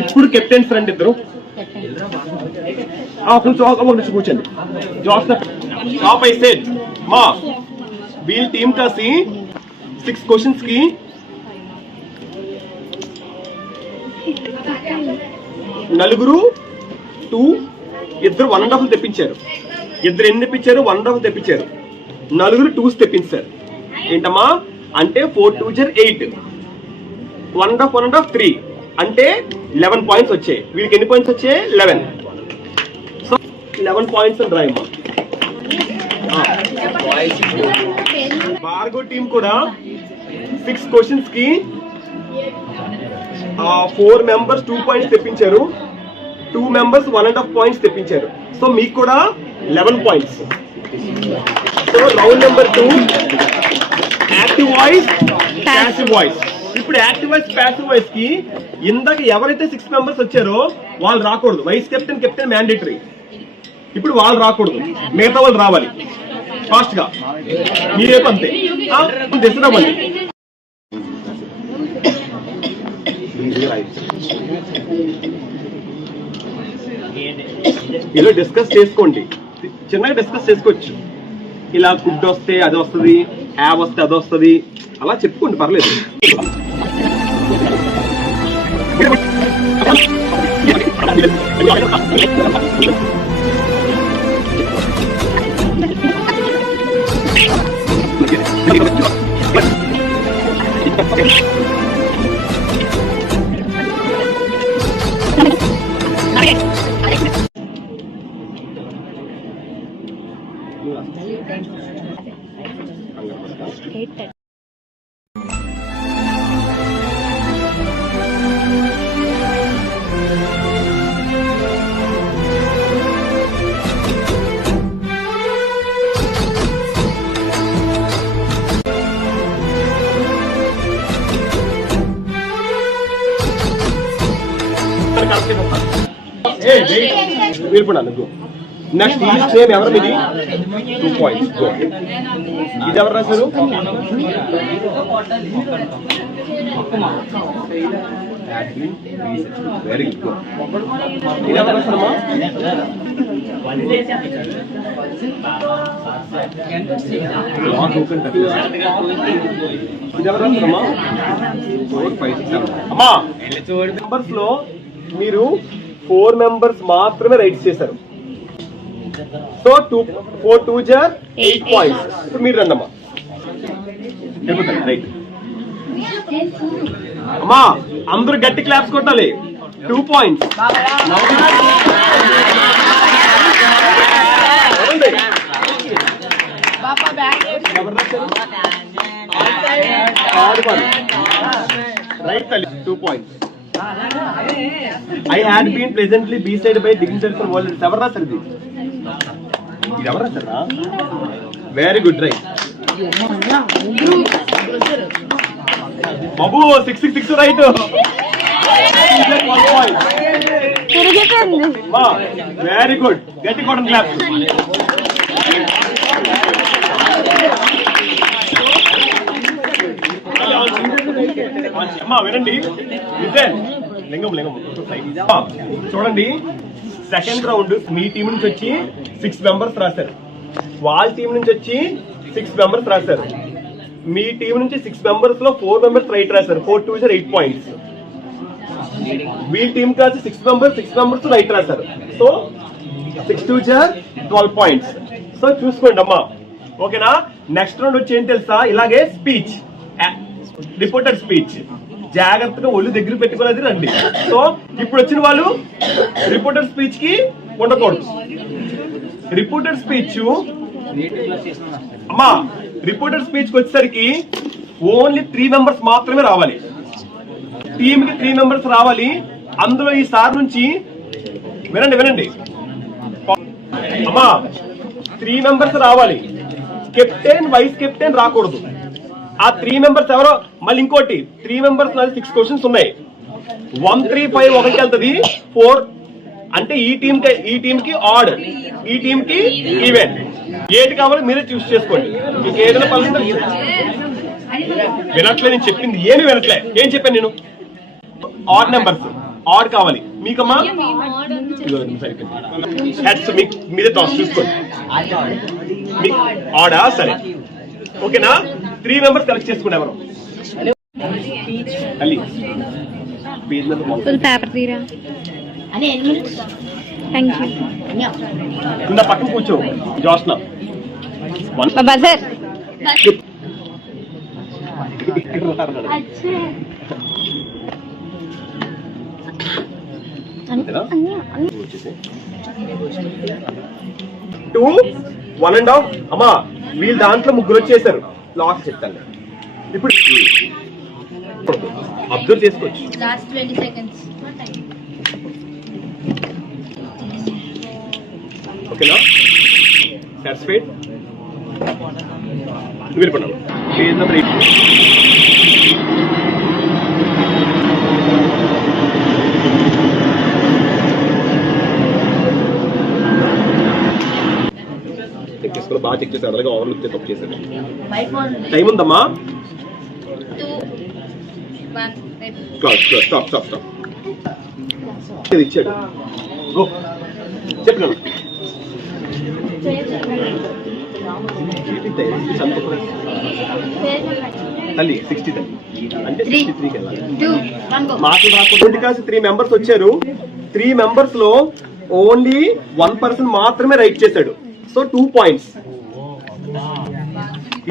ఇప్పుడు కెప్టెన్స్ రండి ఇద్దరు. కొంచెం కూర్చోండి. టాప్ ఐ సెడ్ మా వీళ్ళ టీమ్ కాసి 6 క్వశ్చన్స్ కి నలుగురు 2, ఇద్దరు 1.5 తెప్పించారు. ఇద్దరు ఎన్ని తెప్పించారు? 1.5 తెప్పించారు. నలుగురు 2s తెప్పించారు. ఏంటమ్మా అంటే 4 2s 8, 1.5 3 అంటే 11 పాయింట్స్ వచ్చాయి. వీళ్ళకి ఎన్ని పాయింట్స్ వచ్చాయి? 11. సో 11 పాయింట్స్ అని రాయమ్మా. భార్గవ్ టీమ్ కూడా 6 క్వశ్చన్స్ కి 4 members 2 points తెప్పించారు. 2 members 1.5 points తెప్పించారు. సో మీకు కూడా 11 points. So round number 2 active voice, passive voice. ఇప్పుడు యాక్టివ్ వాయిస్, ప్యాసివ్ వాయిస్ కి ఇందాక ఎవరైతే 6 members వచ్చారో వాళ్ళు రాకూడదు. Vice captain, captain mandatory. ఇప్పుడు వాళ్ళు రాకూడదు, మిగతా వాళ్ళు రావాలి ఫాస్ట్ గా. మీరేపు అంతే తెస్తున్నామని ఇలా డిస్కస్ చేసుకోండి, చిన్నగా డిస్కస్ చేసుకోవచ్చు. ఇలా ఫుడ్ వస్తే అది వస్తుంది, యాప్ వస్తే అది వస్తుంది, అలా చెప్పుకోండి, పర్లేదు. నెక్స్ట్ ఈ సేమ్ ఎవరు మీది 2 points. ఇది ఎవరు రాశారు? Very good. ఇది ఎవరు రాశారమ్మా? ఇది ఎవరు రాశారమ్మా? 4, 5, 6, 7. అమ్మా మెంబర్స్ లో మీరు 4 members మాత్రమే రైట్ చేశారు. So 4 2s 8 points. ఇప్పుడు మీరు రండి అమ్మా. రైట్ అమ్మా, అందరూ గట్టి క్లాప్స్ కొట్టాలి. 2 points. రైట్ తల్లి, 2 points. I had been pleasantly beside by dignitary for world. ఎవరు రాశారు ఇది? ఇది ఎవరు రాశారా? Very good, right. బాబు 6 రైట్. వెరీ గుడ్, గట్టి కొట్టండి క్లాప్. అమ్మా వినండి, లింగం చూడండి. సెకండ్ రౌండ్ మీ టీం నుంచి వచ్చి 6 members రాశారు, వాళ్ళ టీం నుంచి వచ్చి 6 members రాశారు. మీ టీం నుంచి 6 members లో 4 members రైట్ రాశారు. 4 2s 8 points. వీళ్ళ టీం కాదు 6 members రైట్ రాశారు. So 6 2s 12 points. సో చూసుకోండి అమ్మా, ఓకేనా? నెక్స్ట్ రౌండ్ వచ్చి ఏం తెలుసా, ఇలాగే స్పీచ్, రిపోర్టర్ స్పీచ్. జాగ్రత్తగా ఒళ్ళు దగ్గర పెట్టుకునేది రండి. సో ఇప్పుడు వచ్చిన వాళ్ళు రిపోర్టర్ స్పీచ్ కి ఉండకూడదు. రిపోర్టర్ స్పీచ్ అమ్మా, రిపోర్టర్ స్పీచ్ కి వచ్చేసరికి ఓన్లీ 3 members మాత్రమే రావాలి. టీమ్ కి 3 members రావాలి. అందులో ఈ సార్ నుంచి వినండి అమ్మా, 3 members రావాలి. కెప్టెన్, వైస్ కెప్టెన్ రాకూడదు. ఆ 3 members ఎవరో, మళ్ళీ ఇంకోటి 3 members 6 questions ఉన్నాయి. 1 3 5 ఒకటి వెళ్తుంది. 4 అంటే ఈ టీమ్ కి ఆడ్, ఈ టీమ్ కి ఈవెన్. ఏది కావాలో మీరే చూస్ చేసుకోండి. మీకు ఏదైనా పని వినట్లే, నేను చెప్పింది ఏమి వినట్లే. ఏం చెప్పాను నేను? ఆడ్ నెంబర్స్, ఆడ్ కావాలి మీకమ్మా. మీరే చూసుకోండి. మీకు ఆడా? సరే, ఓకేనా? 3 members కలెక్ట్ చేసుకుని ఎవరు ఫుల్ పేపర్ తీరా. కింద పక్కన కూర్చో జోష్న. Buzzer two 1.5. అమ్మా వీళ్ళు దాంట్లో 3 వచ్చేసారు. లాస్ట్ చెప్తాను. ఇప్పుడు అబ్జర్వ్ చేసుకోవచ్చు. Last 20 seconds. ఓకేనా? సాటిస్ఫైడ్? వెళ్ళిపోయినాను. Page number 8. రాసుకోవాలి, బాగా చెక్ చేశారు, అలాగే ఓవర్ లుక్ తప్పు చేశారు. My phone. టైం ఉందమ్మా. 2 1 స్టాప్ ఇది ఇచ్చాడు. గో చెప్పు తల్లి 60 తల్లి అంటే 63కి వెళ్ళాలి. 2 1 go. మాటలు రాకుండా కాసి 3 మెంబర్స్ వచ్చారు. 3 మెంబర్స్ లో ఓన్లీ 1 పర్సన్ మాత్రమే రైట్ చేశాడు. So 2 points.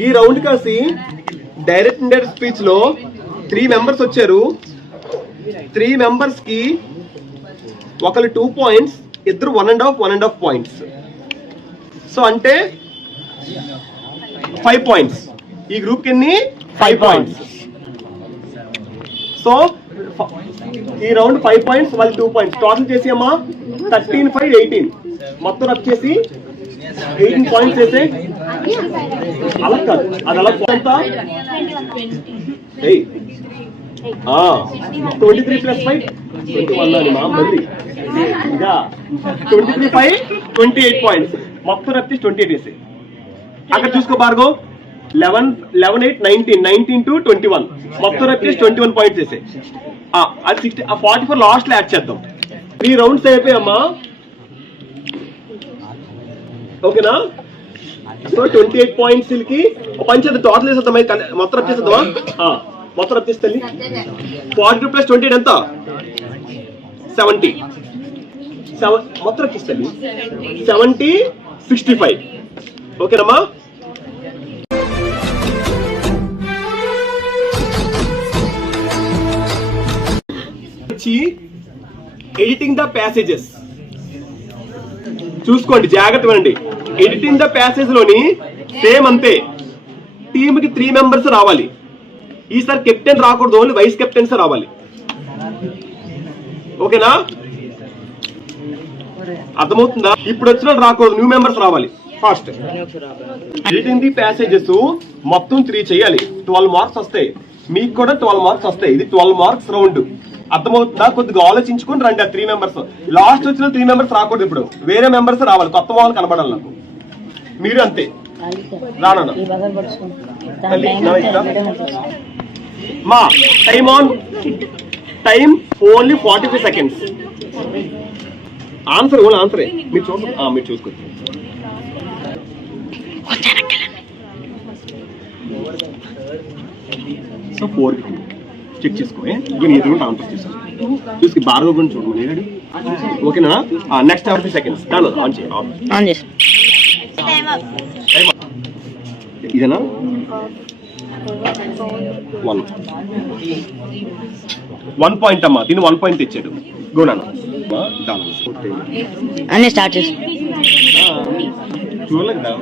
ఈ రౌండ్ కాసి డైరెక్ట్ ఇండైరెక్ట్ స్పీచ్ లో 3 మెంబర్స్ వచ్చారు. 3 మెంబర్స్ కి ఒకళ్ళు 2 పాయింట్స్, ఇద్దరు 1.5 పాయింట్స్. సో అంటే 5 పాయింట్స్. ఈ గ్రూప్ కి ఎన్ని 5 పాయింట్స్. సో ఈ రౌండ్ 5 పాయింట్స్, వాళ్ళు 2 పాయింట్స్. టోటల్ చేసి అమ్మా 13, 5, 18 మొత్తం రబ్ చేసి 18 పాయింట్స్ వేసే. అలా కాదు, అది అలా ఎంత 23 + 5 21 అని మా మళ్ళీ ఇక 23, 5, 28 పాయింట్స్ మొత్తం రబ్ చేసి 28 వేసే. అక్కడ చూసుకో భార్గవ్ 11, 8, 19 to 21 మొత్తం రబ్ చేసి 21 పాయింట్స్ వేసే. అది 60, 44 లాస్ట్ లో యాడ్ చేద్దాం. 3 రౌండ్స్ అయిపోయామ్మా, ఓకేనా? సో 28 పాయింట్స్ కి పంచేద్దాం, టోటల్ వేసేద్దాం, మొత్తం రబ్ చేసేద్దామా? మొత్తం రబ్ చేస్తే 42 + 28 ఎంత 70. మొత్తం రబ్ చేస్తే 70, 65. ఓకేనమ్మా? ఎడిటింగ్ ద ప్యాసేజెస్ చూసుకోండి, జాగ్రత్త వినండి. ఎడిటింగ్ ద ప్యాసేజ్ లోని సేమ్ అంతే. టీమ్ కి 3 మెంబర్స్ రావాలి. ఈసారి కెప్టెన్ రాకూడదు, ఓన్లీ వైస్ కెప్టెన్స్ రావాలి. ఓకేనా? అర్థమవుతుందా? ఇప్పుడు వచ్చిన రాకూడదు, న్యూ మెంబర్స్ రావాలి. ఫాస్ట్ ఎడిటింగ్ ది ప్యాసేజెస్ మొత్తం 3 చేయాలి. 12 మార్క్స్ వస్తాయి. మీకు కూడా 12 మార్క్స్ వస్తాయి. ఇది 12 మార్క్స్ రౌండ్. అర్థమవుతుందా? కొద్దిగా ఆలోచించుకుని రండి. ఆ 3 మెంబర్స్ లాస్ట్ వచ్చిన 3 మెంబర్స్ రాకూడదు. ఇప్పుడు వేరే మెంబర్స్ రావాలి, కొత్త వాళ్ళు కనబడాలి నాకు. మీరు అంతే రానా మా time on time only 45 seconds. Answer only ఆన్సరే మీరు చూసుకోవచ్చు. సో 4 చెక్ చేసుకో. ఎదురు ఆన్సర్ చేశాను చూసి భార్గవ్ గురించి చూడమని. ఓకేనా? నెక్స్ట్ 50 సెకండ్స్ దాని ఆన్ చేసి ఇదేనా 1 పాయింట్ అమ్మా. దీన్ని 1 పాయింట్ తెచ్చాడు. గోనా అన్నీ స్టార్ట్ చేసి చూడలేదు కదా.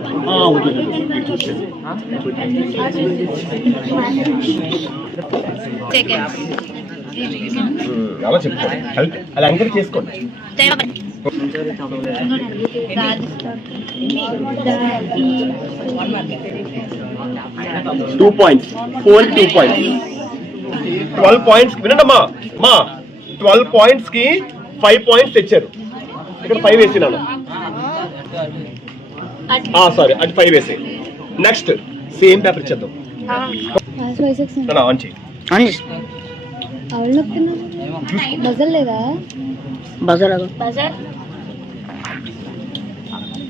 అలా చెప్తాను, అలా ఎంకరేజ్ చేసుకోండి. 2 పాయింట్స్, 4 కి 2 పాయింట్స్, 12 పాయింట్స్. వినండమ్మా, 12 పాయింట్స్ కి 5 పాయింట్స్ తెచ్చారు. ఇక్కడ 5 వేసినాను. సారీ, అది 5 వేసి. నెక్స్ట్ సేమ్ పేపర్ ఇచ్చేద్దాం. ఆన్ చేయి.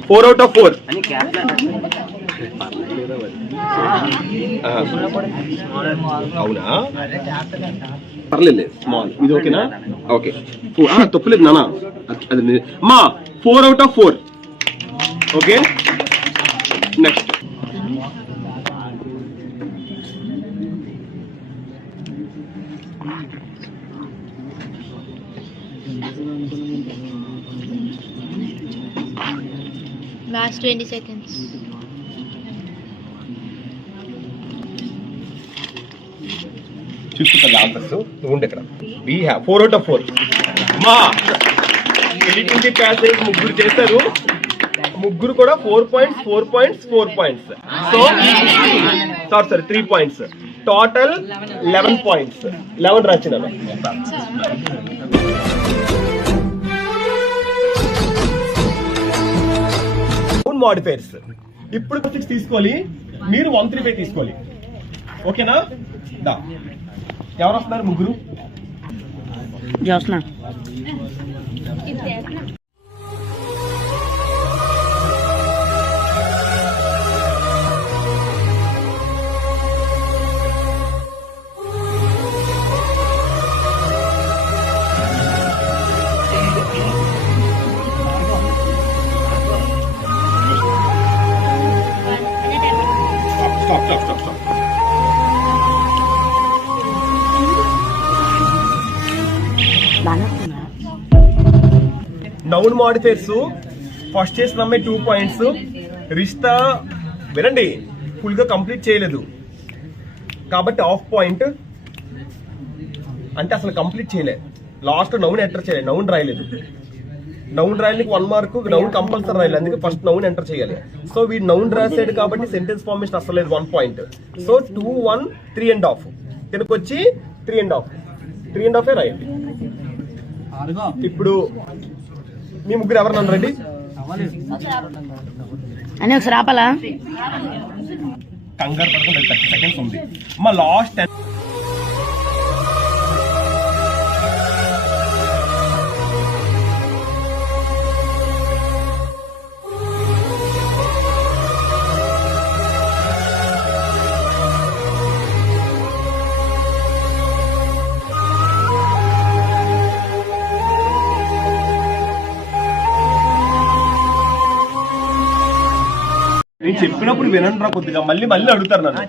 4 out of 4. అవునా? పర్లేదు, స్మాల్. ఇది ఓకేనా? ఓకే, తప్పులేదు నానా. అది మా 4 out of 4. Okay, next Last 20 seconds. చూసుకుంటాను ఆన్సర్స్. ఉండే ఇక్కడ 4 out of 4. మా ఎడిటింగ్ ది ప్యాసేజ్ ముగ్గురు చేశారు. ముగ్గురు కూడా 4 points, 4 points, 4 points. So sorry 3 points. Total 11 points. 11 రాసినాను. మోడిఫైర్స్ ఇప్పుడు 6 తీసుకోవాలి, మీరు 135 తీసుకోవాలి. ఓకేనా? దా ఎవరు వస్తున్నారు? ముగ్గురు. Jyotsna. Stop. Noun modifiers first చేసిన అమ్మాయి 2 పాయింట్స్. రిష్తా వినండి, ఫుల్ గా కంప్లీట్ చేయలేదు కాబట్టి హాఫ్ పాయింట్. అంటే అసలు కంప్లీట్ చేయలేదు, లాస్ట్ నౌన్ ఎంటర్ చేయలేదు, నౌన్ రాయలేదు. నౌన్ రాయడానికి 1 మార్క్, నౌన్ కంపల్సరీ రాయాలి, అందుకే ఫస్ట్ నౌన్ ఎంటర్ చేయాలి. సో వీడు నౌన్ రాసాడు కాబట్టి సెంటెన్స్ ఫార్మేషన్ అసలు లేదు, 1 పాయింట్. సో 2, 1, 3.5 తినకొచ్చి 3.5 రాయండి. ఇప్పుడు మీ ముగ్గురు ఎవరు నన్ను రండి అని ఒకసారి ఆపాలా? కంగారు పడుతుంది, 30 సెకండ్స్ ఉంది. మా లాస్ట్ 10 నేను చెప్పినప్పుడు వినండి రా కొద్దిగా, మళ్ళీ అడుగుతారు నన్ను.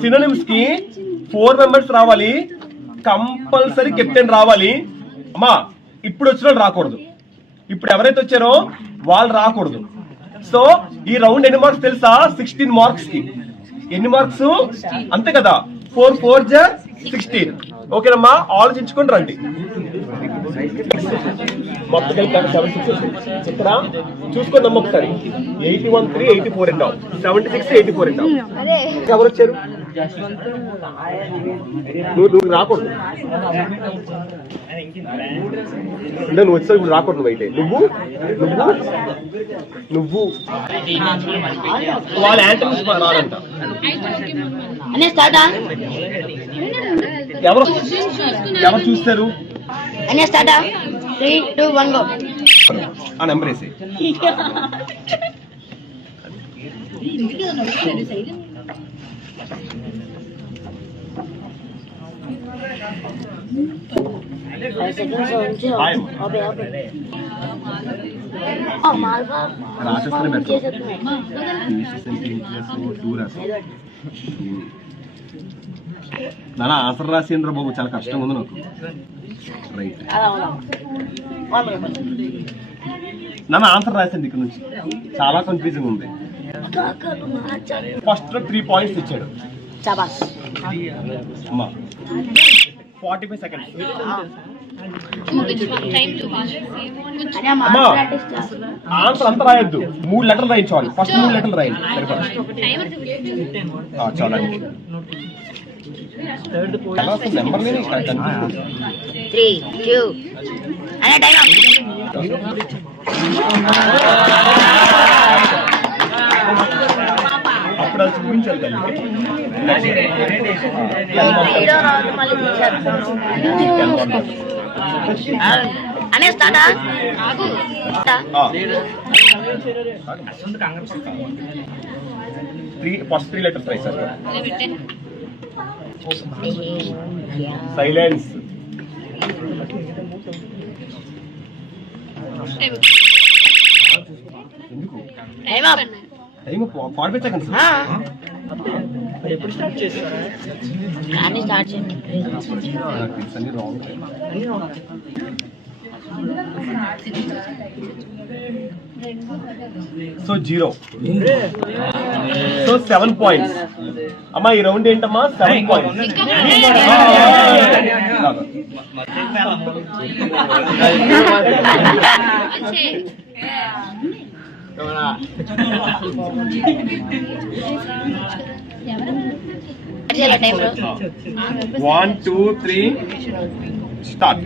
సినోనిమ్స్ కి 4 మెంబర్స్ రావాలి, కంపల్సరీ కెప్టెన్ రావాలి. అమ్మా ఇప్పుడు వచ్చిన వాళ్ళు రాకూడదు, ఇప్పుడు ఎవరైతే వచ్చారో వాళ్ళు రాకూడదు. సో ఈ రౌండ్ ఎన్ని మార్క్స్ తెలుసా? 16 మార్క్స్ కి. ఎన్ని మార్క్స్? అంతే కదా, 4 4 16. ఓకేనమ్మా, ఆలోచించుకొని రండి. మొత్తం ఇక్కడ చూసుకోండి అమ్మ ఒకసారి. 81, 3, 84 అంటావు, 76, 84 అంటావు. ఎవరు వచ్చారు? నువ్వు రాకూడదు అంటే నువ్వు వచ్చావు, ఇప్పుడు రాకూడదు. నువ్వు అయితే నువ్వు వాళ్ళ యాంటనీస్ రాదంట. ఎవరు చూస్తారు? 3, 2, 1 go. ఆ నెంబర్ వేసి నాన్న ఆన్సర్ రాసిండ్రా బాబు, చాలా కష్టంగా ఉంది నాకు. రైట్ నాన్న ఆన్సర్ రాసింది ఇక్కడ నుంచి, చాలా కన్ఫ్యూజింగ్ ఉంది. ఫస్ట్ 3 పాయింట్స్ ఇచ్చాడు. 45 సెకండ్స్. ఆన్సర్ అంతా రాయొద్దు, 3 లెటర్లు రాయించాలి. ఫస్ట్ 3 లెటర్లు రాయండి సరిపడా. చూడండి నెంబర్ 3, 2 అప్పుడు అది చూపించాలి తల్లి. ఫస్ట్ 3 లెటర్స్ రాయి సార్. సైలెన్స్. Time 45 seconds. ఎప్పుడు స్టార్ట్ చేస్తారా? అన్ని రాంగ్. సో 0. So 7 points. అమ్మా ఈ రౌండ్ ఏంటమ్మా? 7 పాయింట్స్. One, 2, 3, start.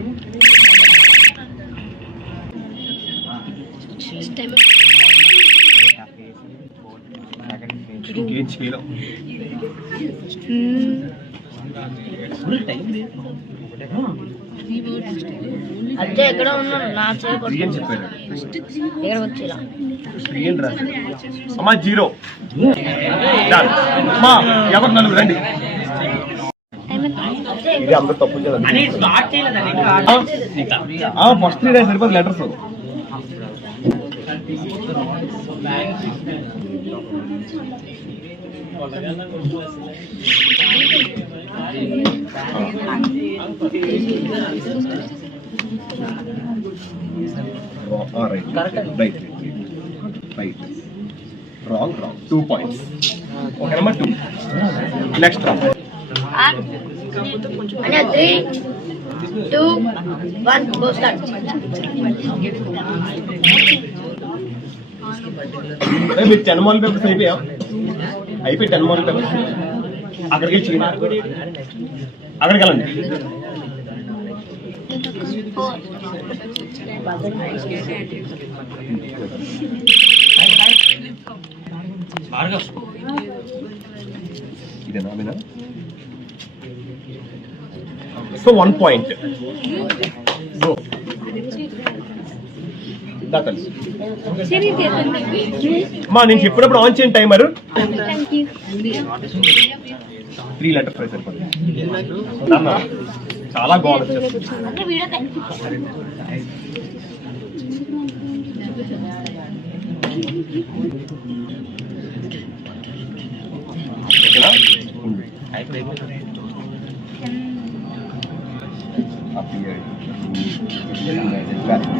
ఏం చేయలేం. అదే ఎక్కడ ఉన్నాను నా త్రీ అని చెప్పాడు. ఇక్కడ వచ్చేలా త్రీ అని రా అమ్మా. 0 అమ్మా. ఎవరు నలుగురు రండి. ఇది అందరు తప్పు ఫస్ట్ 3 సరిపోదు letters. Right wrong 2 points. Okay number 2. Next round. అనే 3 2 1 గో స్టార్ట్. మీరు 10 మోడల్ పేపర్స్ అయిపోయి 10 మోడల్ పేపర్స్. అక్కడికి వెళ్ళండి. ఇదేనా? So 1 point. గో. మా నేను చెప్పినప్పుడు ఆన్ చేయండి టైమర్. 3 letters సరిపోతుంది. చాలా బాగుంది.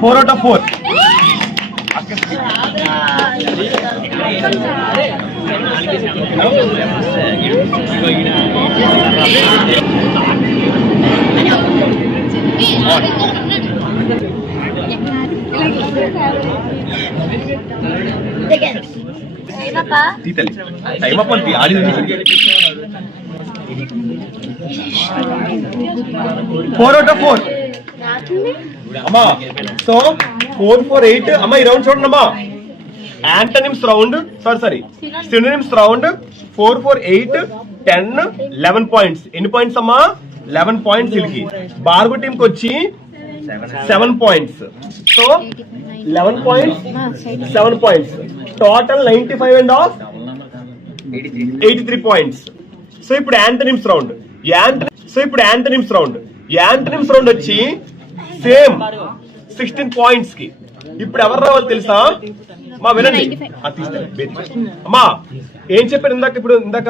Four out of 4. Time up అంతే ఆడి 4 out of 4. అమ్మా. సో 4 4 8. అమ్మా ఈ రౌండ్ చూడండి అమ్మా. Antonyms round synonyms round 4 4 8 10 11 points. ఎన్ని పాయింట్స్ అమ్మా? 11 పాయింట్స్. వీళ్ళకి బార్గో టీమ్ కి వచ్చి 7 points. So 11 points 7 points total 95 and 83 points. So ఇప్పుడు యాంటనిమ్స్ రౌండ్. యాంటనిమ్స్ రౌండ్ వచ్చి సేమ్ 16 పాయింట్స్ కి. ఇప్పుడు ఎవరు రావాలి తెలుసా? మా వినండి. అమ్మా ఏం చెప్పారు ఇందాక?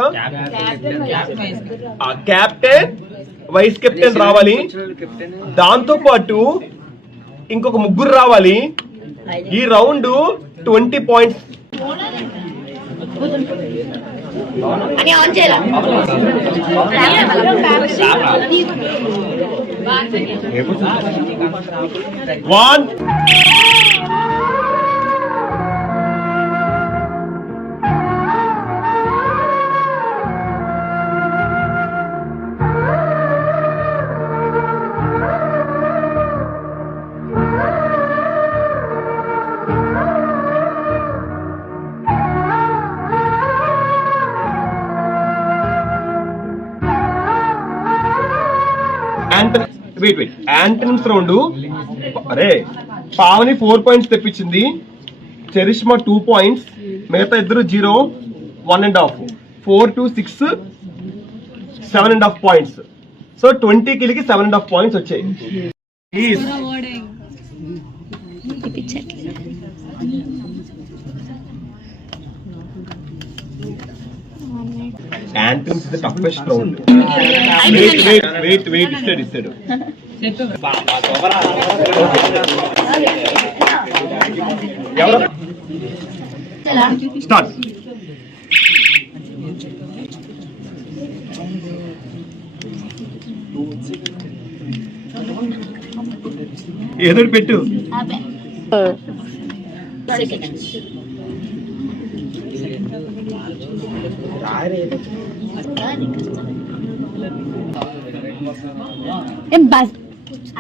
కెప్టెన్ వైస్ కెప్టెన్ రావాలి. దాంతో పాటు ఇంకొక ముగ్గురు రావాలి. ఈ రౌండ్ 20 పాయింట్స్. అని ఆన్ చేయాలి. 1 యాంటనిమ్స్ రౌండ్. అరే పావని 4 పాయింట్స్ తెప్పించింది. చరిష్మా 2 పాయింట్స్. మిగతా ఇద్దరు 0 1 and 1/2. 4 2 6 7 and 1/2 points. So 20 కిలికి 7 and 1/2 points వచ్చాయి. Anthems is the toughest round. Wait. Instead. Start. ఏదో పెట్టు.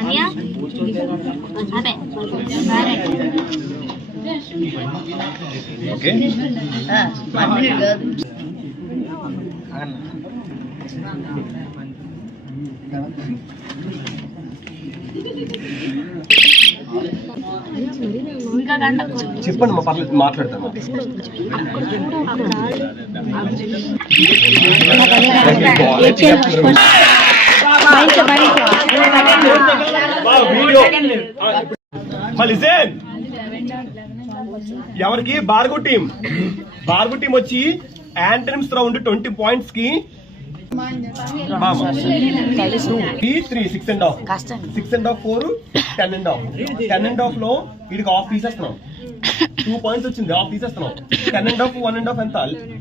Anya? Abe. Okay. 1 minute. ఇంకా గంట చెప్పండి మా పర్లేదు మాట్లాడతాను. ఎవరికి భార్గవ్ టీం వచ్చి యాంటనిమ్స్ రౌండ్ 20 points కి 3 6.5 6.5 4 10.5 లో వీడికి హాఫ్ తీసేస్తున్నాం. 2 points వచ్చింది, హాఫ్ తీసేస్తున్నాం. 10.5 1.5 ఎంత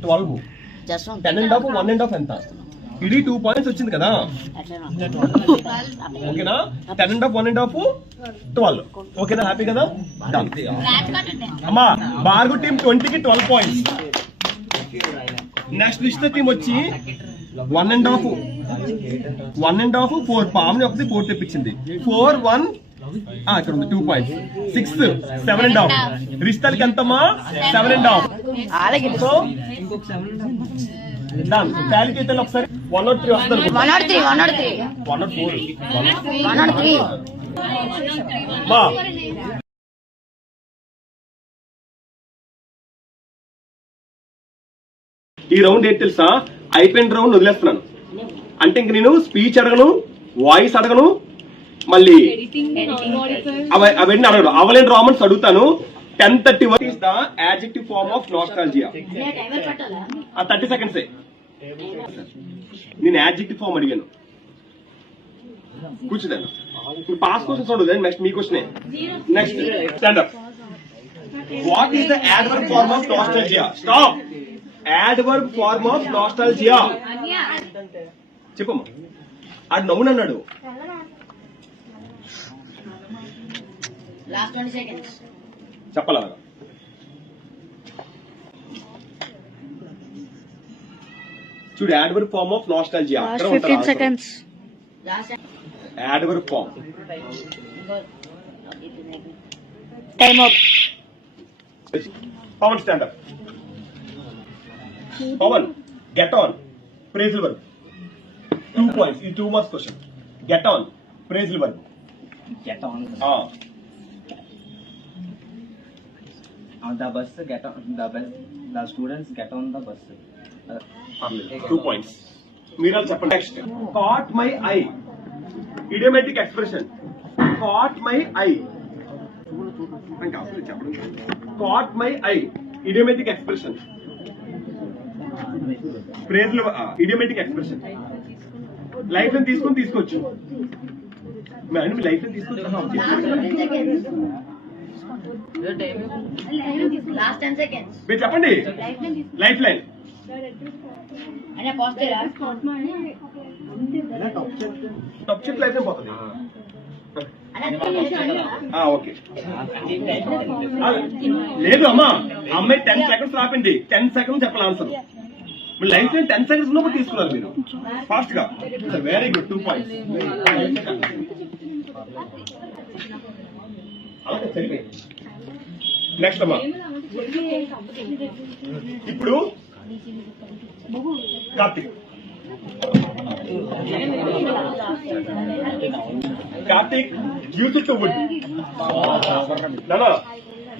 12. 10.5 1.5 ఎంత ఇది 2 points వచ్చింది కదా, ఓకేనా? 10.5 1.5 12, ఓకేనా? హ్యాపీ కదా? అమ్మా భార్గవ్ టీం 20కి 12 points. నెక్స్ట్ లిస్ట్ టీం వచ్చి 1.5 4 పాముని ఒకటి 4 తెప్పించింది. 4 1 ఇక్కడ ఉంది 2 points. 6 7.5 రిస్తాలకి ఎంతమ్మా 7.5. సో టాలీ అయితే ఒకసారి 103 వస్తారు. 104 ఈ రౌండ్ ఏంటి తెలుసా? అయిపోయిన రౌండ్ వదిలేస్తున్నాను. అంటే ఇంక నేను స్పీచ్ అడగను, వాయిస్ అడగను, మళ్ళీ అవన్నీ అడగను. అవలేని రామన్స్ అడుగుతాను. 10:31 is the adjective form of nostalgia. 30 seconds. నేను adjective form అడిగాను. కూర్చుదాను. ఇప్పుడు పాస్ క్వశ్చన్స్ ఉండదు. Next me question. Next stand up. What is the adverb form of nostalgia? Stop. adverb form of nostalgia. చెప్పమ్మా. ఆడు నవ్వును అన్నాడు. Last 20 seconds. చెప్పాలా? చూడు adverb form of nostalgia. 15 seconds. adverb form. Time up. Pawan, stand up. Pawan, get on. Phrasal verb. 2 points. This 2 marks question. Get on. Phrasal verb. Get on. The bus get on. The students get on the bus. 2 points. Meeral చెప్పండి. Next. Caught my eye. Idiomatic expression. Caught my eye. Caught my eye. Idiomatic expression. Phrasal idiomatic expression. Life అని తీసుకోవచ్చు. మీ life అని తీసుకోవచ్చు. Last 10 seconds. మీరు చెప్పండి. Life line. Top చెట్ life పోతుంది. Okay లేదు అమ్మా, అమ్మాయి 10 seconds రాపండి. 10 seconds చెప్పాలి ఆన్సర్. మీ లైఫ్ లైన్ 10 seconds ఉన్నప్పుడు తీసుకున్నారు మీరు ఫాస్ట్ గా. Very good. 2 points. అలాగే సరిపోయి. నెక్స్ట్ అమ్మా, ఇప్పుడు Karthik. Karthik, use it to wood. No.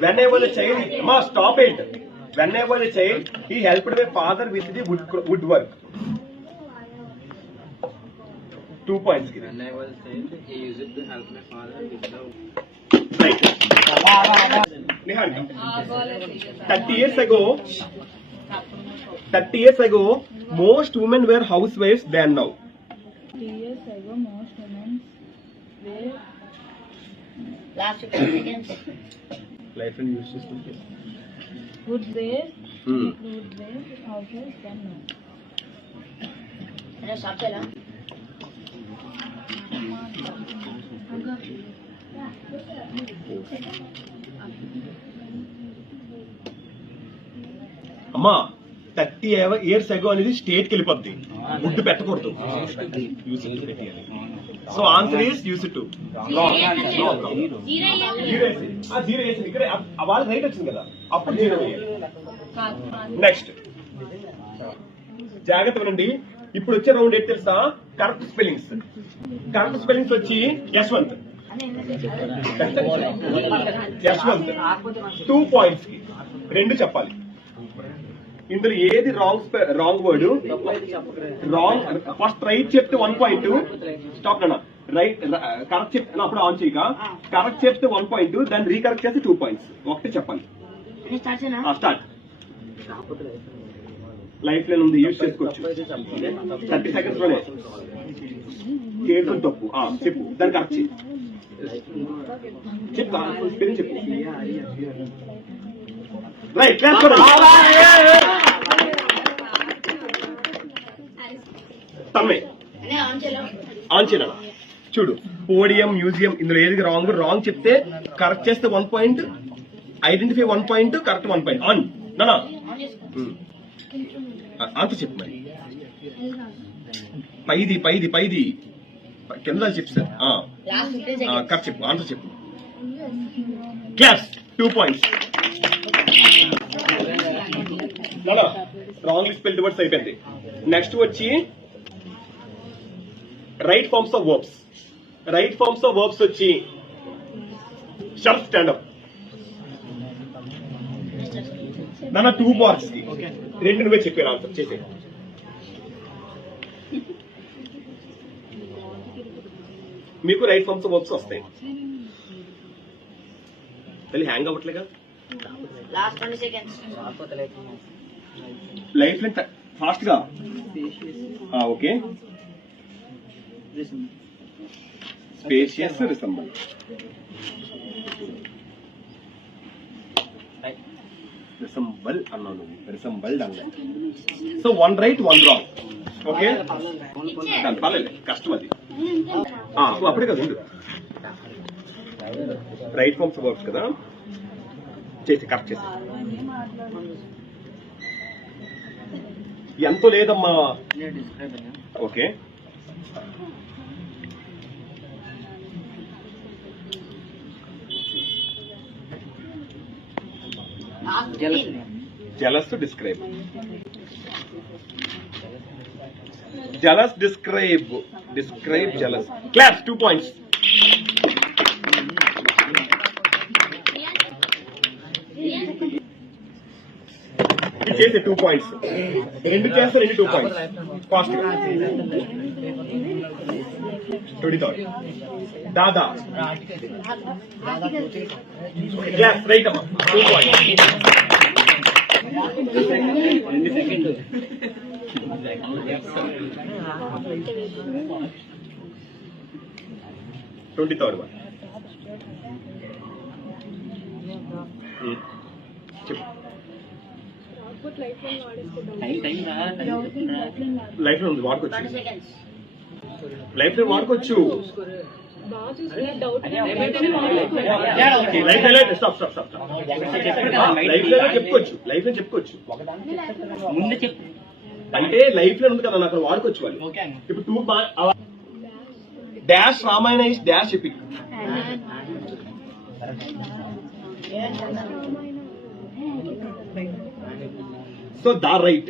When I was a child, Ma, stop it. When I was a child, he helped my father with the woodwork. 2 points. When I was a child, he used it to help my father with the. Right. Nihant. 30 years ago, most women were housewives than now. 3 years ago, most women were. Last 15 seconds. Life and uses. Would wear. Hmm. Would wear houses than now. Stop chela. అమ్మా 30 years ago అనేది state కి వెళ్ళిపోద్ది. Would పెట్టకూడదు. Use it పెట్టాలి. So answer is use it to. Zero వేసి ఇక్కడ వాళ్ళ right వచ్చింది కదా, అప్పుడు జీరో వేయాలి. నెక్స్ట్ జాగ్రత్త వినండి. ఇప్పుడు వచ్చే రౌండ్ ఏంటి తెలుసా? Correct spellings. కరెక్ట్ స్పెల్లింగ్స్ వచ్చి యశ్వంత్ 2 points కి 2 చెప్పాలి. ఇందులో ఏది wrong word wrong first right చెప్తే 1 point. స్టాప్ నాన్న. రైట్ కరెక్ట్ చెప్తే అప్పుడు ఆన్ చేయక కరెక్ట్ చెప్తే 1 point, దాన్ని రీకరెక్ట్ చేస్తే 2 points. ఒకటి చెప్పాలి. స్టార్ట్. లైఫ్ లైన్ ఉంది, యూజ్ చేసుకోవచ్చు. 30 seconds లోనే కేర్ఫుల్ తప్పు చెప్పు, దాన్ని కరెక్ట్ చేయి. చెప్పు చెప్పు. రైట్ క్లాస్ తమ్మే ఆన్ చేయాల. చూడు, పోడియం, మ్యూజియం, ఇందులో ఏది రాంగ్ చెప్తే కరెక్ట్ చేస్తే 1 point, identify 1 point, correct 1 point. ఆన్ నానా ఆన్సర్ చెప్పు. మరి పైది కింద చెప్పు సార్. కరెక్ట్ చెప్పు, ఆన్సర్ చెప్పు. Class 2 points. Wrong spelled words అయిపోయింది. నెక్స్ట్ వచ్చి right forms of verbs. Right forms of verbs వచ్చి షార్ప్ స్టాండప్ నాన్న 2 marks కి 2 నువ్వే చెప్పారు ఆన్సర్ చేసే. మీకు రైట్ ఫార్మ్స్ ఆఫ్ వర్బ్స్ వస్తాయి. మళ్ళీ హ్యాంగ్ అవ్వట్లేగా. లైఫ్ లైన్ ఫాస్ట్ గా. Okay, spacious resemble. రిసెంబుల్ అన్నాను, రిసెంబుల్డ్ అన్నాను. So 1 right 1 wrong. ఓకే, పర్లేదు, కష్టం అది. అప్పుడే కదా ఉండు. రైట్ ఫార్మ్స్ వర్బ్స్ కదా, చేసి కరెక్ట్ చేసి. ఎంతో లేదమ్మా. Okay, jealous to describe. Jealous describe jealous. Claps 2 points. ఇది చేసే 2 points. 2 చేస్తే 2 points. ఫాస్ట్. 23rd. దాదా. Claps right అమ్మా 2 points. 23rd one. లైఫ్ లో ఉంది, వాడుకోవచ్చు. లైఫ్ లో వాడుకోవచ్చు. లైఫ్ లో చెప్పుకోవచ్చు. అంటే లైఫ్ లో ఉంది కదా, అక్కడ వాడుకోవచ్చు వాళ్ళు. ఇప్పుడు 2 dash Ramayana is dash epic. So the right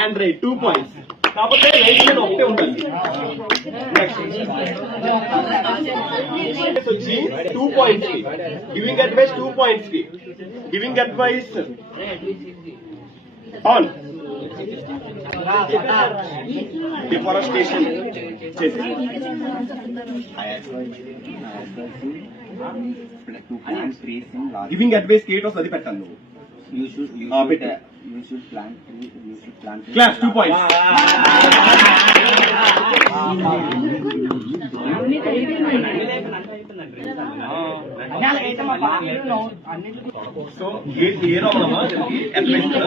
and right 2 points. కాకపోతే లైఫ్ లో ఒకటే ఉండాలి. వచ్చి 2 points కి గివింగ్ అడ్వైస్ 2 points కి గివింగ్ అడ్వైస్ ఆన్ డిఫారెస్టేషన్ చేసి గివింగ్ అడ్వైస్ కి ఏటో అది పెట్టాను నువ్వు. You should plant trees. Class 2 points. So ఏ రామనమ్మా దీనికి అడ్వైస్ కదా.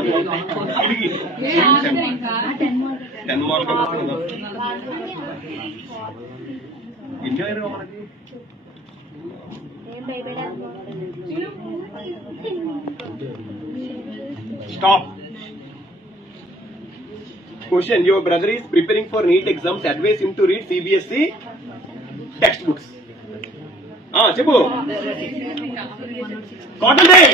ఇది 10 మార్క్ వస్తుంది. ఇంకా ఏరా మనకి stop. Question: your brother is preparing for NEET exams. Advise him to read CBSE textbooks. చెప్పు. Cotton day.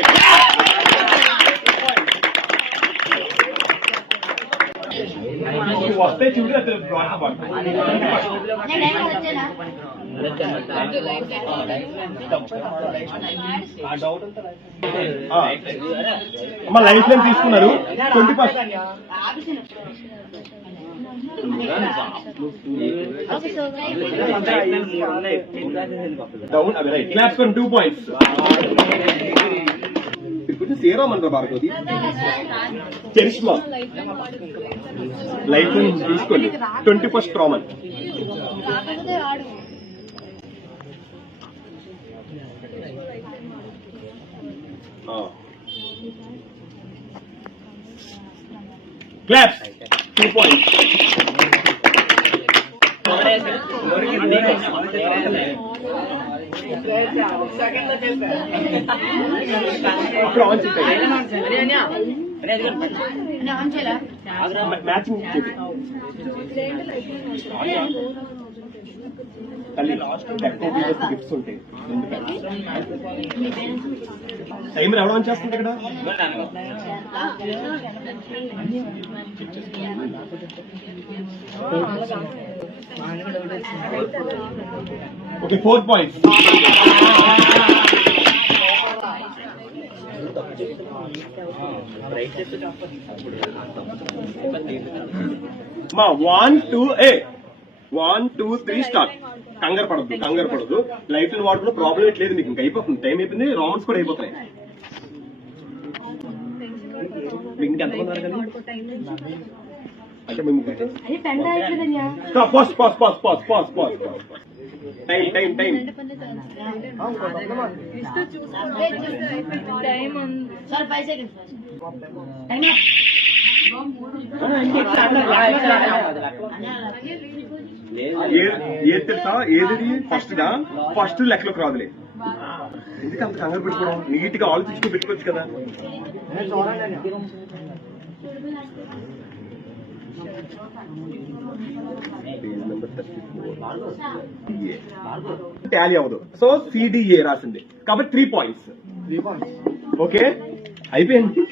వస్తే చూడు అసలు అమ్మ లైఫ్ లైన్ తీసుకున్నారు 20%. డౌన్ అవి రైట్ క్లాప్స్ ఫర్ 2 points. సేరామంటారు భార్గవతి చరిష్మా లైఫ్ తీసుకోండి 21st Raman. Claps 2 points. Matching తల్లి గిఫ్ట్స్ ఉంటాయి. టైమర్ ఎవరు ఆన్ చేస్తుంది ఇక్కడ? Okay 4 points. మా 1 2 3 స్టార్ట్. కంగారు పడద్దు. లైఫ్ లో వాడుకున్న ప్రాబ్లం లేదు మీకు. ఇంకా అయిపోతుంది, టైం అయిపోయింది. రామన్స్ కూడా అయిపోతున్నాయి. మీకు ఎంతమంది ఉన్నారు కానీ అంటే మేము పాస్ టైం సార్ 5 seconds. ఏది తెలుసా? ఏది ఫస్ట్ లెక్కలోకి రాదులే. ఎందుకు అంత కంగారు పెట్టుకోవడం? నీట్ గా ఆలోచించుకుని పెట్టుకోవచ్చు కదా. టాలీ అవ్వదు. సో సిడిఏ రాసింది కాబట్టి 3 points. ఓకే అయిపోయింది.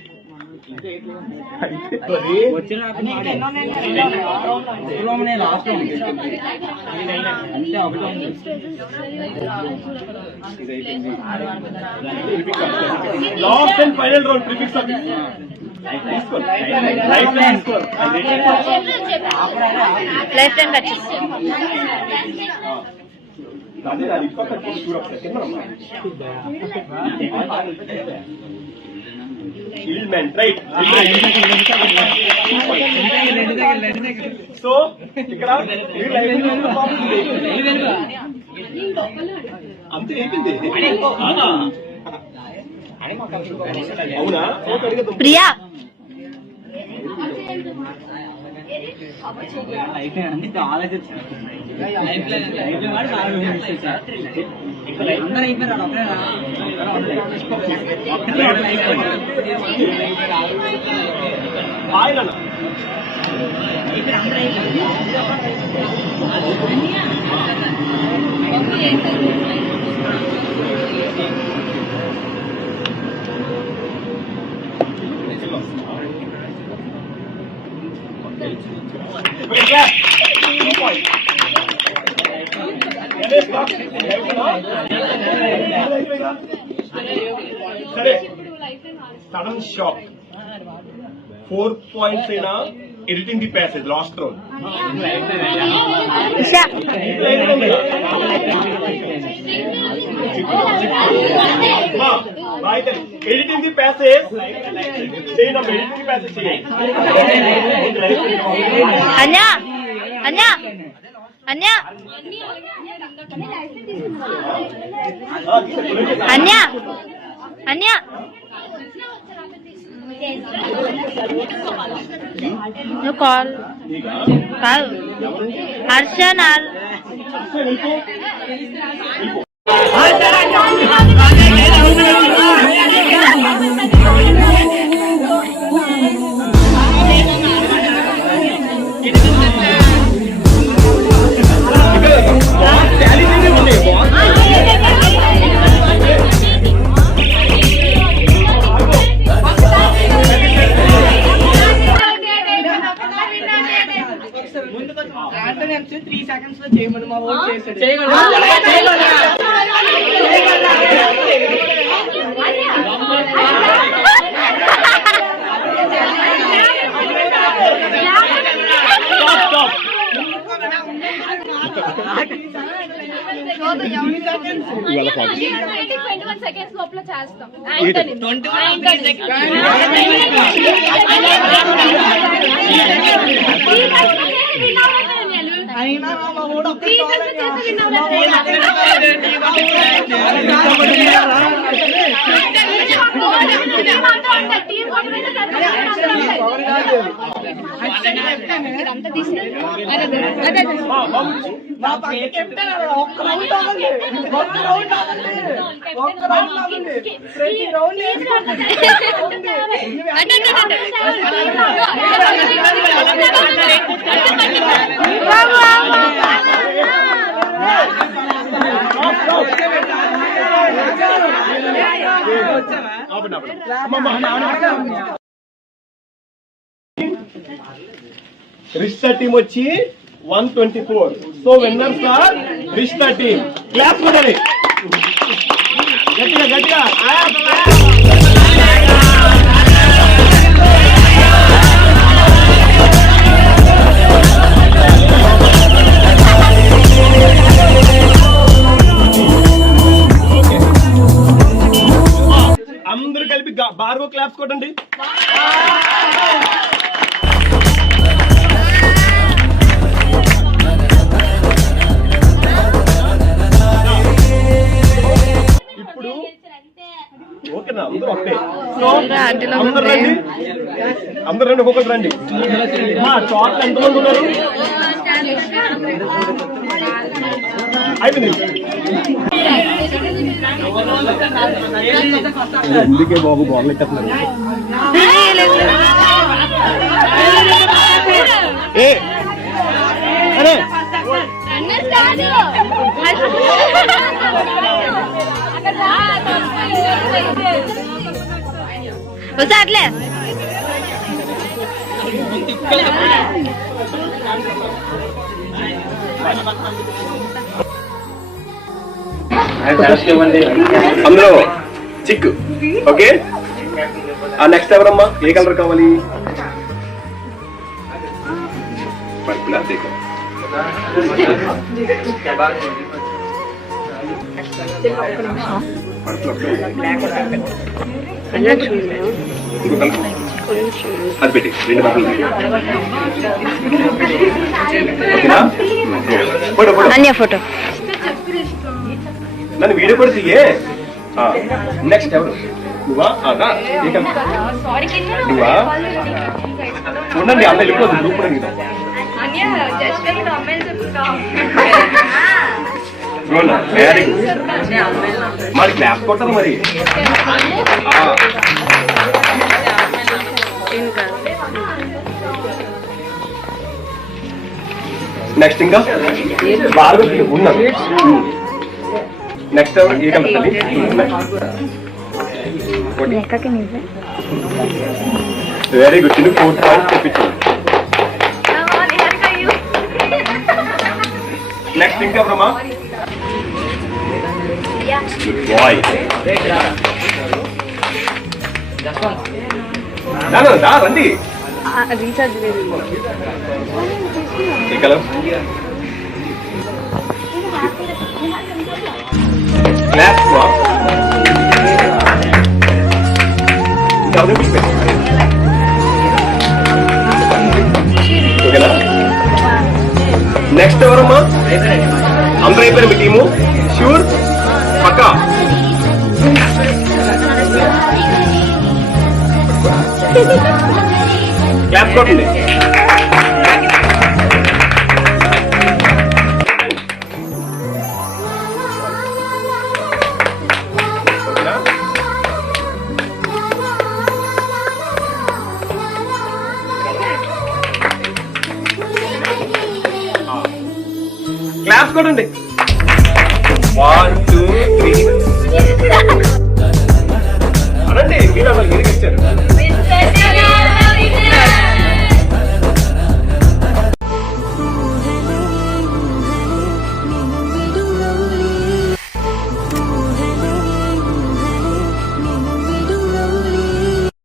Last and final round prefix life time cut right. So ఇక్కడ అంతే అయిపోయింది. అవునా? ప్రియా సరే సడన్ షాక్ 4 points అయినా editing the passage last round. Editing the passage చేయనమ్మా. ఎడిటింగ్ ది ప్యాసేజ్ చేయండి. అన్యా అన్యా అన్యా అన్యా అన్యా నువ్వు కాల్ కాదు హర్ష అటెండెన్స్ 3 seconds లో చేయమని మా ఓట్ చేశాడు. లోపల చేస్తాం. అయినా మా ఓట్ ఒక్క మా పక్క కెప్టెన్ ఒక్క రౌండ్ అవ్వండి, ఒక్క రౌండ్ అవ్వండి, ఒక్క రౌండ్ అవ్వండి. ప్రతి రౌండ్ రిష్తా టీం వచ్చి 124. So winners are Rishta team. Clap కొట్టండి గట్టిగా గట్టిగా. అందరూ కలిపి బార్గో క్లాప్స్ కొట్టండి. ఇప్పుడు ఓకేనా? అందరూ ఒకటే. సో అందరూ రండి, అందరూ రండి, ఒక్కొక్కరు రండి. టోటల్ ఎంతమంది ఉన్నారు? అయిపోయింది. ఎందుకే బాబు బాగుంటున్నారు? అరే అట్లే అందులో చిక్కు. ఓకే, ఆ నెక్స్ట్ ఎవరమ్మా? ఏ కలర్ కావాలి? పర్పుల్. అదే అది పెట్టి 2 బట్టలు. ఓకేనా? ఫోటో నన్ను వీడియో కూడా తీయే. నెక్స్ట్ ఎవరు? నువ్వా? నువ్వా? ఉండండి, అమ్మాయి వెళ్ళిపోతుంది. గ్రూప్ కూడా వెరీ గుడ్. మరి క్లాప్ కొట్టాలి మరి. నెక్స్ట్ ఇంకా బాగా ఉన్నాను. నెక్స్ట్ ఎవరు? ఏ కలర్ తల్లి? Very good. 4 పాయింట్స్ తెప్పించాను. నెక్స్ట్ ఇంకా బ్రహ్మా బాయ్. రండి. ఏ కలర్? ఓకేనా? నెక్స్ట్ ఎవరమ్మా? అందరూ అయిపోయారు మీ టీము? షూర్? పక్కా? క్లాప్ కొట్టండి. క్లాప్స్ కొట్టండి. 1 2 3 అనండి. మీరు అసలు మీరు ఇచ్చారు.